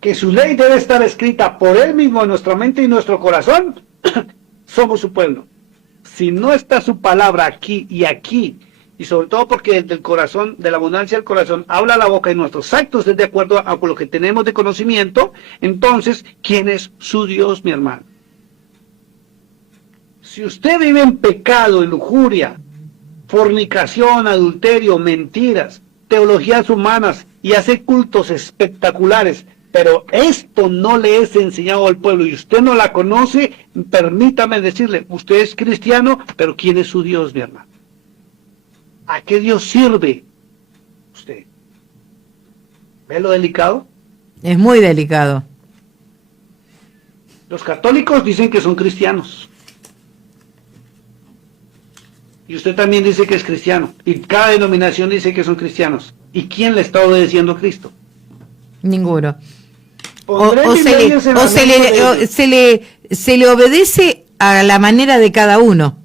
que su ley debe estar escrita por Él mismo en nuestra mente y nuestro corazón, somos su pueblo. Si no está su palabra aquí, y sobre todo porque desde el corazón, de la abundancia del corazón, habla la boca y nuestros actos es de acuerdo a lo que tenemos de conocimiento, entonces, ¿quién es su Dios, mi hermano? Si usted vive en pecado, en lujuria, fornicación, adulterio, mentiras, teologías humanas y hace cultos espectaculares, pero esto no le es enseñado al pueblo y usted no la conoce, permítame decirle, usted es cristiano, pero ¿quién es su Dios, mi hermano? ¿A qué Dios sirve usted? ¿Ve lo delicado? Es muy delicado. Los católicos dicen que son cristianos. Y usted también dice que es cristiano. Y cada denominación dice que son cristianos. ¿Y quién le está obedeciendo a Cristo? Ninguno. Pondré O mis leyes en la mente de ellos. se le obedece a la manera de cada uno.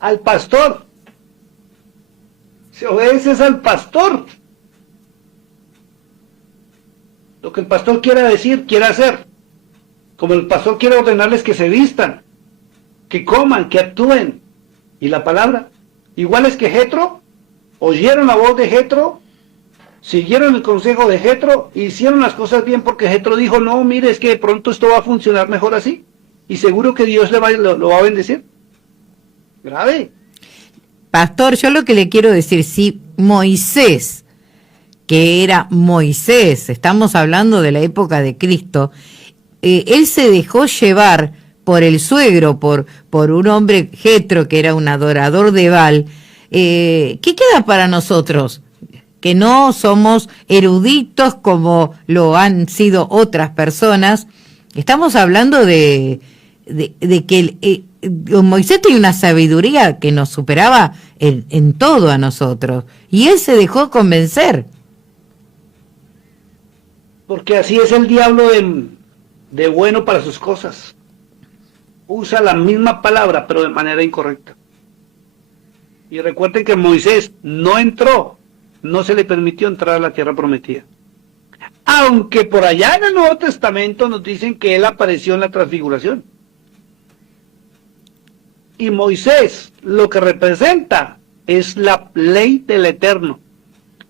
Al pastor. Se obedece al pastor. Lo que el pastor quiera decir, quiera hacer. Como el pastor quiere ordenarles que se vistan, que coman, que actúen. ¿Y la palabra? Iguales que Jetro, oyeron la voz de Jetro, siguieron el consejo de Jetro, hicieron las cosas bien porque Jetro dijo, no, mire, es que de pronto esto va a funcionar mejor así. Y seguro que Dios lo va a bendecir. Grave. Pastor, yo lo que le quiero decir, si Moisés, que era Moisés, estamos hablando de la época de Cristo, él se dejó llevar por el suegro, por un hombre Jetro que era un adorador de Baal, ¿qué queda para nosotros? Que no somos eruditos como lo han sido otras personas. Estamos hablando de que Moisés tenía una sabiduría que nos superaba en todo a nosotros, y él se dejó convencer. Porque así es el diablo de bueno para sus cosas. Usa la misma palabra, pero de manera incorrecta. Y recuerden que Moisés no entró, no se le permitió entrar a la tierra prometida. Aunque por allá en el Nuevo Testamento nos dicen que él apareció en la transfiguración. Y Moisés lo que representa es la ley del Eterno.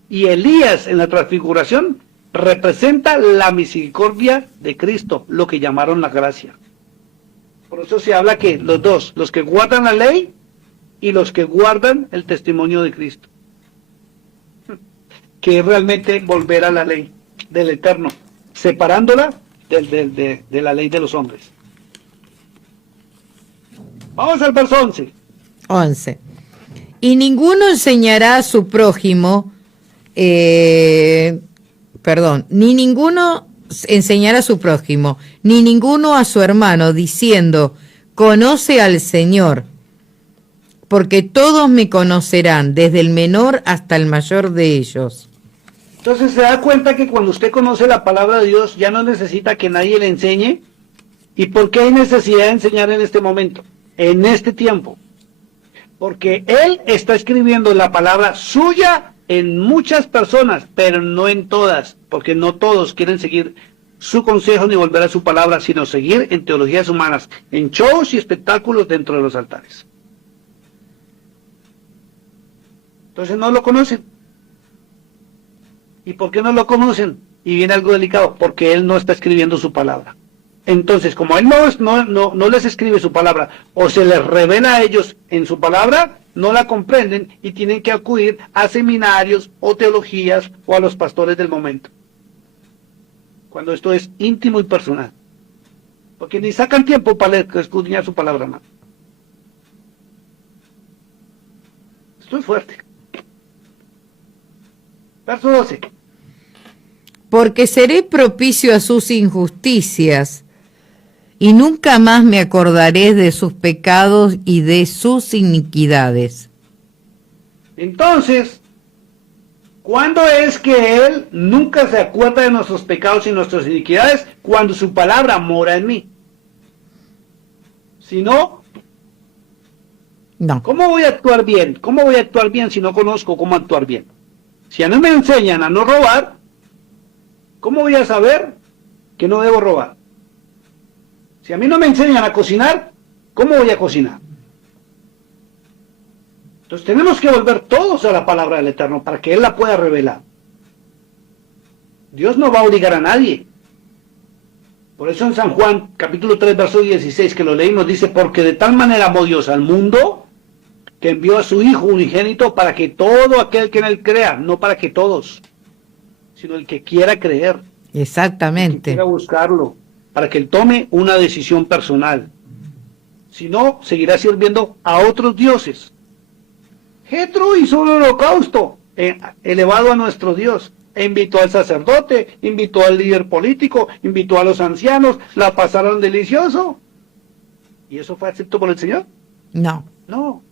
Y Elías en la transfiguración representa la misericordia de Cristo, lo que llamaron la gracia. Por eso se habla que los dos, los que guardan la ley y los que guardan el testimonio de Cristo, que es realmente volver a la ley del Eterno, separándola de la ley de los hombres. Vamos al verso 11. 11. Y ninguno enseñará a su prójimo, ni ninguno enseñará a su prójimo, ni ninguno a su hermano, diciendo, conoce al Señor, porque todos me conocerán, desde el menor hasta el mayor de ellos. Entonces se da cuenta que cuando usted conoce la palabra de Dios, ya no necesita que nadie le enseñe. ¿Y por qué hay necesidad de enseñar en este momento, en este tiempo? Porque Él está escribiendo la palabra suya en muchas personas, pero no en todas, porque no todos quieren seguir su consejo ni volver a su palabra, sino seguir en teologías humanas, en shows y espectáculos dentro de los altares. Entonces no lo conocen. ¿Y por qué no lo conocen? Y viene algo delicado, porque Él no está escribiendo su palabra. Entonces, como Él no les escribe su palabra, o se les revela a ellos en su palabra, no la comprenden y tienen que acudir a seminarios o teologías o a los pastores del momento. Cuando esto es íntimo y personal. porque ni sacan tiempo para escudriñar su palabra, hermano. Estoy fuerte. Verso 12. Porque seré propicio a sus injusticias, y nunca más me acordaré de sus pecados y de sus iniquidades. Entonces, ¿cuándo es que Él nunca se acuerda de nuestros pecados y nuestras iniquidades? Cuando su palabra mora en mí. Si no, No. ¿cómo voy a actuar bien? ¿Cómo voy a actuar bien si no conozco cómo actuar bien? Si a mí me enseñan a no robar, ¿cómo voy a saber que no debo robar? Si a mí no me enseñan a cocinar, ¿cómo voy a cocinar? Entonces tenemos que volver todos a la palabra del Eterno para que Él la pueda revelar. Dios no va a obligar a nadie. Por eso en San Juan, capítulo 3, verso 16, que lo leímos, dice, porque de tal manera amó Dios al mundo, que envió a su Hijo unigénito para que todo aquel que en Él crea, no para que todos, sino el que quiera creer, el que Exactamente. quiera buscarlo, para que Él tome una decisión personal. Si no, seguirá sirviendo a otros dioses. Jetro hizo un holocausto elevado a nuestro Dios. E invitó al sacerdote, invitó al líder político, invitó a los ancianos, la pasaron delicioso. ¿Y eso fue acepto por el Señor? No. No.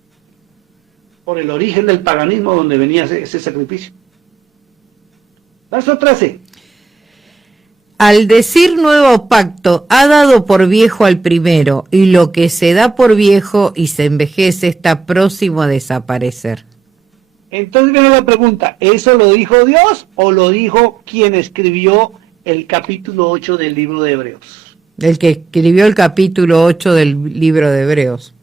Por el origen del paganismo donde venía ese sacrificio. Verso 13. Al decir nuevo pacto, ha dado por viejo al primero, y lo que se da por viejo y se envejece está próximo a desaparecer. Entonces viene la pregunta, ¿eso lo dijo Dios o lo dijo quien escribió el capítulo 8 del libro de Hebreos? El que escribió el capítulo 8 del libro de Hebreos.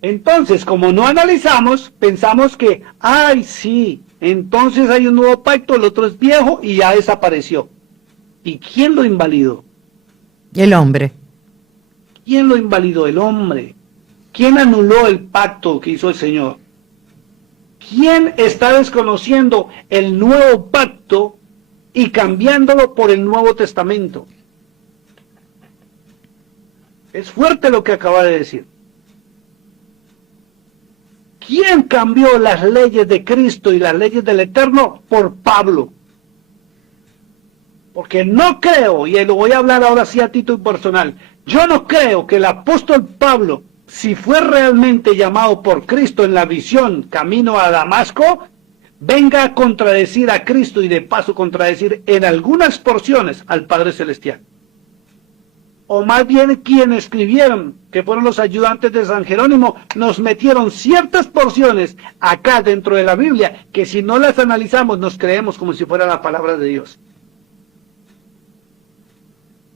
Entonces, como no analizamos, pensamos que, ay, sí, entonces hay un nuevo pacto, el otro es viejo y ya desapareció. ¿Y quién lo invalidó? El hombre. ¿Quién lo invalidó? El hombre. ¿Quién anuló el pacto que hizo el Señor? ¿Quién está desconociendo el nuevo pacto y cambiándolo por el Nuevo Testamento? Es fuerte lo que acaba de decir. ¿Quién cambió las leyes de Cristo y las leyes del Eterno por Pablo? Porque no creo, y lo voy a hablar ahora sí a título personal, yo no creo que el apóstol Pablo, si fue realmente llamado por Cristo en la visión camino a Damasco, venga a contradecir a Cristo y de paso contradecir en algunas porciones al Padre Celestial. O más bien quienes escribieron, que fueron los ayudantes de San Jerónimo, nos metieron ciertas porciones acá dentro de la Biblia, que si no las analizamos nos creemos como si fuera la palabra de Dios.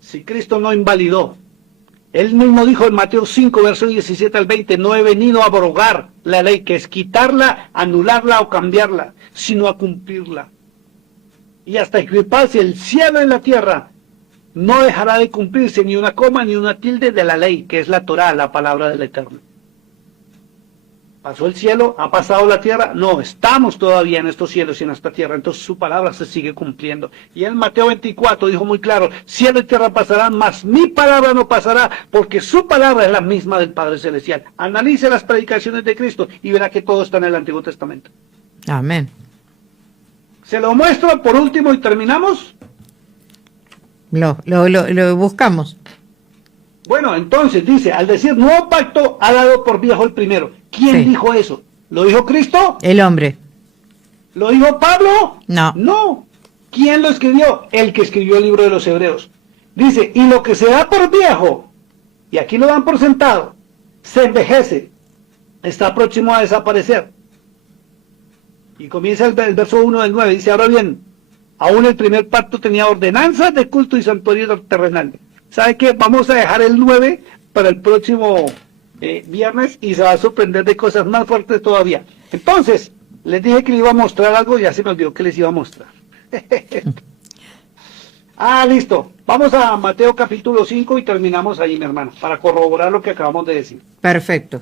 Si Cristo no invalidó, Él mismo dijo en Mateo 5, verso 17 al 20, no he venido a abrogar la ley, que es quitarla, anularla o cambiarla, sino a cumplirla. Y hasta que pase el cielo y la tierra, no dejará de cumplirse ni una coma ni una tilde de la ley, que es la Torá, la palabra del Eterno. ¿Pasó el cielo? ¿Ha pasado la tierra? No, estamos todavía en estos cielos y en esta tierra, entonces su palabra se sigue cumpliendo. Y en Mateo 24 dijo muy claro, cielo y tierra pasarán, mas mi palabra no pasará, porque su palabra es la misma del Padre Celestial. Analice las predicaciones de Cristo y verá que todo está en el Antiguo Testamento. Amén. Se lo muestro por último y terminamos. Lo buscamos. Bueno, entonces dice, al decir nuevo pacto, ha dado por viejo el primero. ¿Quién dijo eso? ¿Lo dijo Cristo? El hombre. ¿Lo dijo Pablo? No. No. ¿Quién lo escribió? El que escribió el libro de los Hebreos. Dice, y lo que se da por viejo, y aquí lo dan por sentado, se envejece, está próximo a desaparecer. Y comienza el verso 1 del 9, dice, ahora bien, aún el primer pacto tenía ordenanzas de culto y santuario terrenal. ¿Sabe qué? Vamos a dejar el 9 para el próximo viernes y se va a sorprender de cosas más fuertes todavía. Entonces, les dije que les iba a mostrar algo y ya se me olvidó que les iba a mostrar. Listo. Vamos a Mateo capítulo 5 y terminamos ahí, mi hermano, para corroborar lo que acabamos de decir. Perfecto.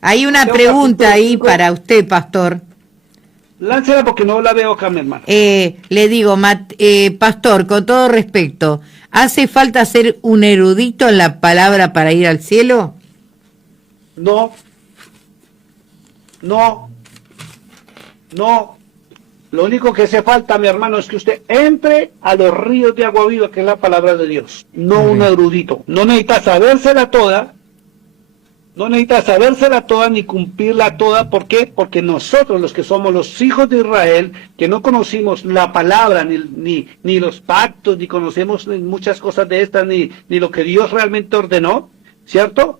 Hay una Mateo pregunta capítulo ahí 5. para usted, pastor. Láncela porque no la veo acá, mi hermano. Le digo, pastor, con todo respeto, ¿hace falta ser un erudito en la palabra para ir al cielo? No. Lo único que hace falta, mi hermano, es que usted entre a los ríos de agua viva, que es la palabra de Dios, no un erudito. No necesita sabérsela toda, ni cumplirla toda. ¿Por qué? Porque nosotros, los que somos los hijos de Israel, que no conocimos la palabra, ni los pactos, ni conocemos muchas cosas de estas, ni lo que Dios realmente ordenó, ¿cierto?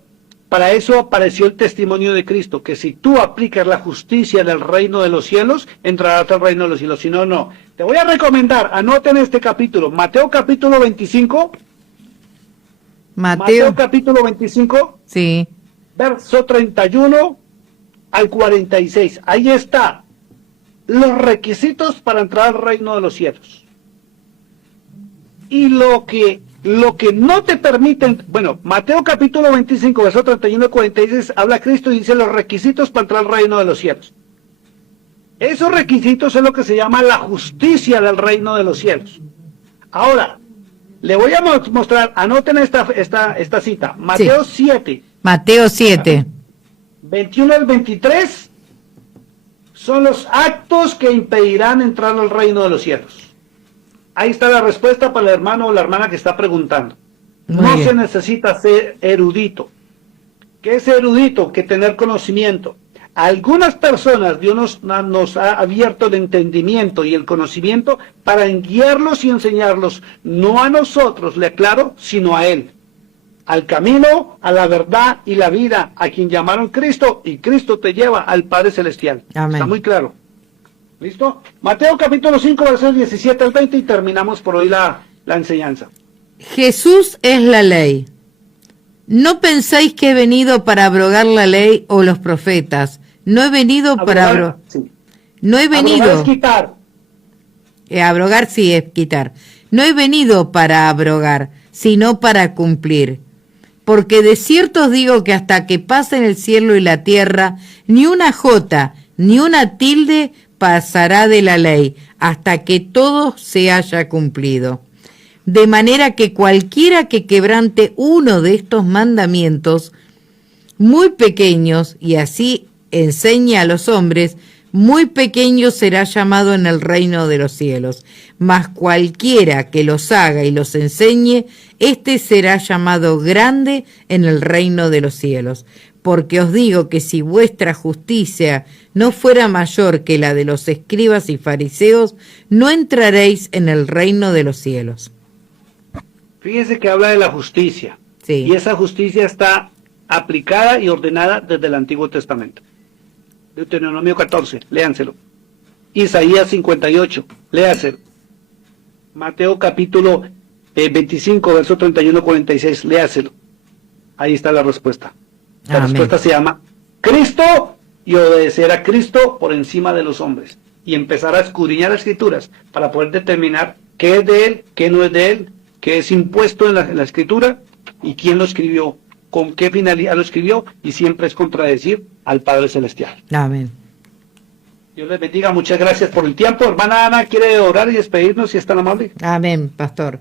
Para eso apareció el testimonio de Cristo, que si tú aplicas la justicia del reino de los cielos, entrarás al reino de los cielos, si no, no. Te voy a recomendar, anoten este capítulo, Mateo capítulo 25. Mateo capítulo 25. Sí. Verso 31 al 46. Ahí está los requisitos para entrar al reino de los cielos. Y lo que no te permiten, bueno, Mateo capítulo 25, verso 31 al 46, habla Cristo y dice los requisitos para entrar al reino de los cielos. Esos requisitos es lo que se llama la justicia del reino de los cielos. Ahora, le voy a mostrar, anoten esta cita, Mateo 7. Mateo 7. 21 al 23 son los actos que impedirán entrar al reino de los cielos. Ahí está la respuesta para el hermano o la hermana que está preguntando. No se necesita ser erudito. ¿Qué es erudito? Que tener conocimiento. A algunas personas Dios nos ha abierto el entendimiento y el conocimiento para guiarlos y enseñarlos, no a nosotros, le aclaro, sino a Él. Al camino, a la verdad y la vida, a quien llamaron Cristo, y Cristo te lleva al Padre Celestial. Amén. Está muy claro. ¿Listo? Mateo capítulo 5, versos 17 al 20 y terminamos por hoy la enseñanza. Jesús es la ley. No penséis que he venido para abrogar la ley o los profetas. No he venido para abrogar. Sí. No he venido. Abrogar es quitar. Abrogar sí es quitar. No he venido para abrogar, sino para cumplir. Porque de cierto os digo que hasta que pasen el cielo y la tierra, ni una jota, ni una tilde pasará de la ley, hasta que todo se haya cumplido. De manera que cualquiera que quebrante uno de estos mandamientos muy pequeños, y así enseñe a los hombres, muy pequeño será llamado en el reino de los cielos. Mas cualquiera que los haga y los enseñe, éste será llamado grande en el reino de los cielos. Porque os digo que si vuestra justicia no fuera mayor que la de los escribas y fariseos, no entraréis en el reino de los cielos. Fíjese que habla de la justicia. Sí. Y esa justicia está aplicada y ordenada desde el Antiguo Testamento. Deuteronomio 14, léanselo. Isaías 58, léaselo. Mateo capítulo 25, verso 31-46, léaselo. Ahí está la respuesta. La respuesta se llama Cristo y obedecer a Cristo por encima de los hombres. Y empezar a escudriñar las Escrituras para poder determinar qué es de Él, qué no es de Él, qué es impuesto en la Escritura y quién lo escribió, con qué finalidad lo escribió, y siempre es contradecir al Padre Celestial. Amén. Dios les bendiga, muchas gracias por el tiempo. Hermana Ana, ¿quiere orar y despedirnos si es tan amable? Amén, pastor.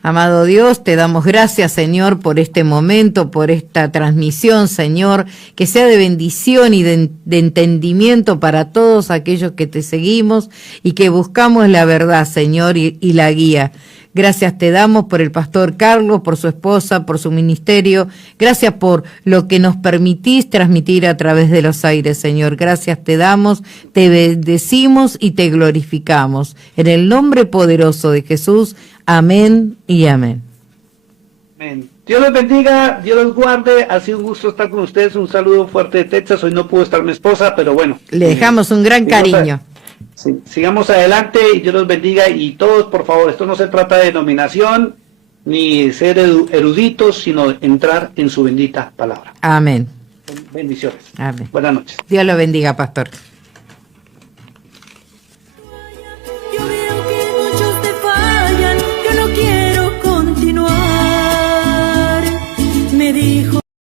Amado Dios, te damos gracias, Señor, por este momento, por esta transmisión, Señor, que sea de bendición y de entendimiento para todos aquellos que te seguimos y que buscamos la verdad, Señor, y la guía. Gracias te damos por el pastor Carlos, por su esposa, por su ministerio. Gracias por lo que nos permitís transmitir a través de los aires, Señor. Gracias te damos, te bendecimos y te glorificamos. En el nombre poderoso de Jesús, amén y amén. Amén. Dios los bendiga, Dios los guarde. Ha sido un gusto estar con ustedes. Un saludo fuerte de Texas. Hoy no pudo estar mi esposa, pero bueno. Le dejamos un gran cariño. Sí, sigamos adelante y Dios los bendiga. Y todos, por favor, esto no se trata de denominación ni ser eruditos, sino entrar en su bendita palabra. Amén. Bendiciones. Amén. Buenas noches. Dios lo bendiga, pastor.